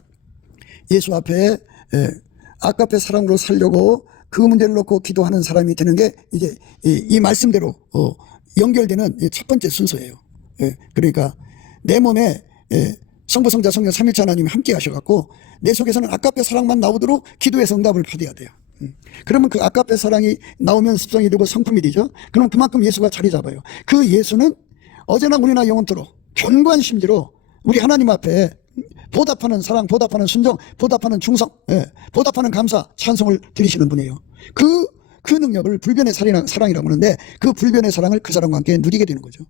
예수 앞에 아까페 사랑으로 살려고 그 문제를 놓고 기도하는 사람이 되는 게 이제 이 말씀대로 연결되는 첫 번째 순서예요. 그러니까 내 몸에 성부, 성자, 성령 삼일체 하나님이 함께 하셔갖고 내 속에서는 아까페 사랑만 나오도록 기도해서 응답을 받아야 돼요. 그러면 그 아까페 사랑이 나오면 습성이 되고 성품이 되죠. 그럼 그만큼 예수가 자리 잡아요. 그 예수는 어제나 오늘나 영원토록 견고한 심지로 우리 하나님 앞에 보답하는 사랑, 보답하는 순종, 보답하는 충성, 보답하는 감사, 찬송을 드리시는 분이에요. 그 능력을 불변의 사랑이라고 하는데 그 불변의 사랑을 그 사람과 함께 누리게 되는 거죠.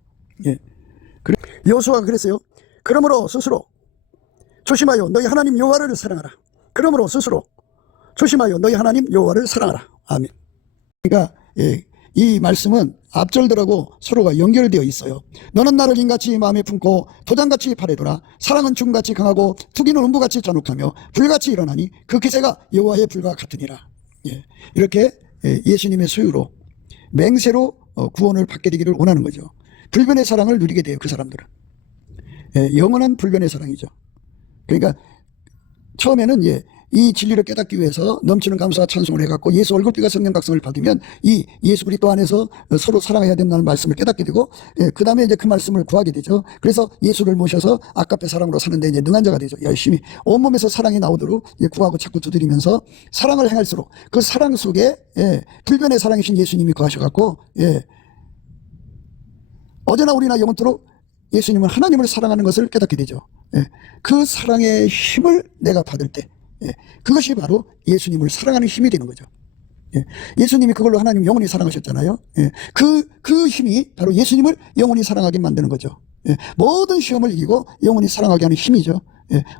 여호수아가 그랬어요. 그러므로 스스로 조심하여 너희 하나님 여호와를 사랑하라. 그러므로 스스로 조심하여 너희 하나님 여호와를 사랑하라. 아멘. 그러니까 이 말씀은 앞절들하고 서로가 연결되어 있어요. 너는 나를 인같이 마음에 품고 도장같이 팔에둬라. 사랑은 죽음같이 강하고 투기는 음부같이 잔혹하며 불같이 일어나니 그 기세가 여호와의 불과 같으니라. 이렇게 예수님의 소유로 맹세로 구원을 받게 되기를 원하는 거죠. 불변의 사랑을 누리게 돼요. 그 사람들은 영원한 불변의 사랑이죠. 그러니까 처음에는 이 진리를 깨닫기 위해서 넘치는 감사와 찬송을 해갖고 예수 얼굴빛과 성령 각성을 받으면 이 예수 그리스도 안에서 서로 사랑해야 된다는 말씀을 깨닫게 되고, 그 다음에 이제 그 말씀을 구하게 되죠. 그래서 예수를 모셔서 아까페 사랑으로 사는데 이제 능한 자가 되죠. 열심히 온몸에서 사랑이 나오도록 구하고 자꾸 두드리면서 사랑을 행할수록 그 사랑 속에 불변의 사랑이신 예수님이 거하셔갖고 어제나 우리나 영원토록 예수님은 하나님을 사랑하는 것을 깨닫게 되죠. 그 사랑의 힘을 내가 받을 때 그것이 바로 예수님을 사랑하는 힘이 되는 거죠. 예수님이 그걸로 하나님 영원히 사랑하셨잖아요. 그 힘이 바로 예수님을 영원히 사랑하게 만드는 거죠. 모든 시험을 이기고 영원히 사랑하게 하는 힘이죠.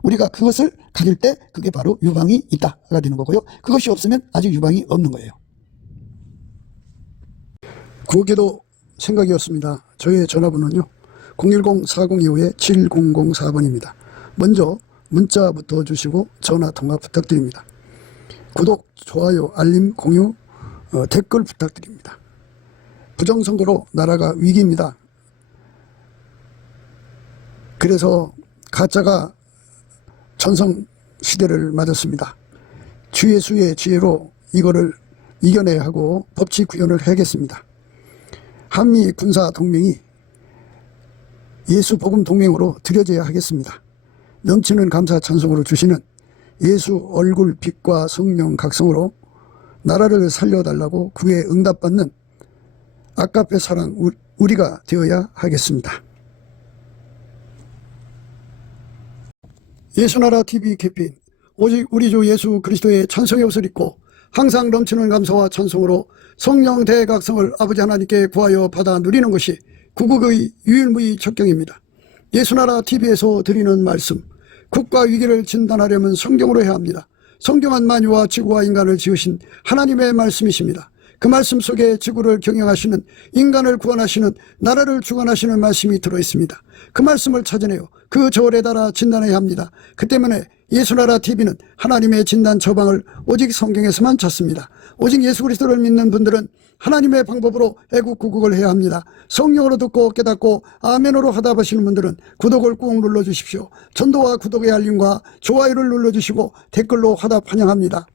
우리가 그것을 가질 때 그게 바로 유방이 있다가 되는 거고요. 그것이 없으면 아직 유방이 없는 거예요. 구기도 생각이었습니다. 저의 전화번호는요 010-4025-7004번입니다. 먼저 문자부터 주시고 전화 통화 부탁드립니다. 구독, 좋아요, 알림, 공유, 댓글 부탁드립니다. 부정선거로 나라가 위기입니다. 그래서 가짜가 전성시대를 맞았습니다. 주 예수의 지혜로 이거를 이겨내야 하고 법치 구현을 해야겠습니다. 한미 군사 동맹이 예수 복음 동맹으로 들여져야 하겠습니다. 넘치는 감사 찬송으로 주시는 예수 얼굴 빛과 성령 각성으로 나라를 살려달라고 구에 응답받는 아까페 사랑 우리가 되어야 하겠습니다. 예수나라 TV 캠페인 오직 우리 주 예수 그리스도의 찬송의 옷을 입고 항상 넘치는 감사와 찬송으로 성령 대각성을 아버지 하나님께 구하여 받아 누리는 것이 구국의 유일무이 척경입니다. 예수나라 TV에서 드리는 말씀, 국가 위기를 진단하려면 성경으로 해야 합니다. 성경은 만유와 지구와 인간을 지으신 하나님의 말씀이십니다. 그 말씀 속에 지구를 경영하시는, 인간을 구원하시는, 나라를 주관하시는 말씀이 들어있습니다. 그 말씀을 찾아내요 그 저울에 따라 진단해야 합니다. 그 때문에 예수나라 TV는 하나님의 진단 처방을 오직 성경에서만 찾습니다. 오직 예수 그리스도를 믿는 분들은 하나님의 방법으로 애국구국을 해야 합니다. 성령으로 듣고 깨닫고 아멘으로 화답하시는 분들은 구독을 꾹 눌러주십시오. 전도와 구독의 알림과 좋아요를 눌러주시고 댓글로 화답 환영합니다.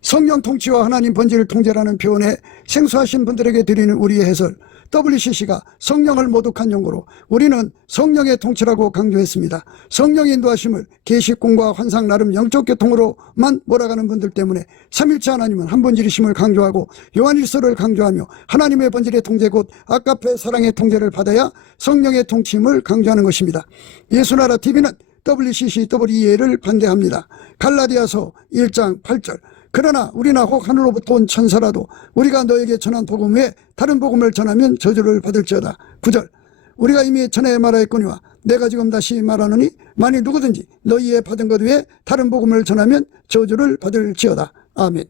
성령 통치와 하나님 번지를 통제라는 표현에 생소하신 분들에게 드리는 우리의 해설, WCC가 성령을 모독한 용어로 우리는 성령의 통치라고 강조했습니다. 성령의 인도하심을 계시꿈과 환상 나름 영적 교통으로만 몰아가는 분들 때문에 삼일체 하나님은 한 번질이심을 강조하고 요한일서를 강조하며 하나님의 번질의 통제 곧 아까페 사랑의 통제를 받아야 성령의 통치임을 강조하는 것입니다. 예수나라 TV는 WCC WEA를 반대합니다. 갈라디아서 1장 8절 그러나 우리나 혹 하늘로부터 온 천사라도 우리가 너에게 전한 복음 외에 다른 복음을 전하면 저주를 받을지어다. 9절 우리가 이미 전에 말하였거니와 내가 지금 다시 말하노니 만일 누구든지 너희의 받은 것 외에 다른 복음을 전하면 저주를 받을지어다. 아멘.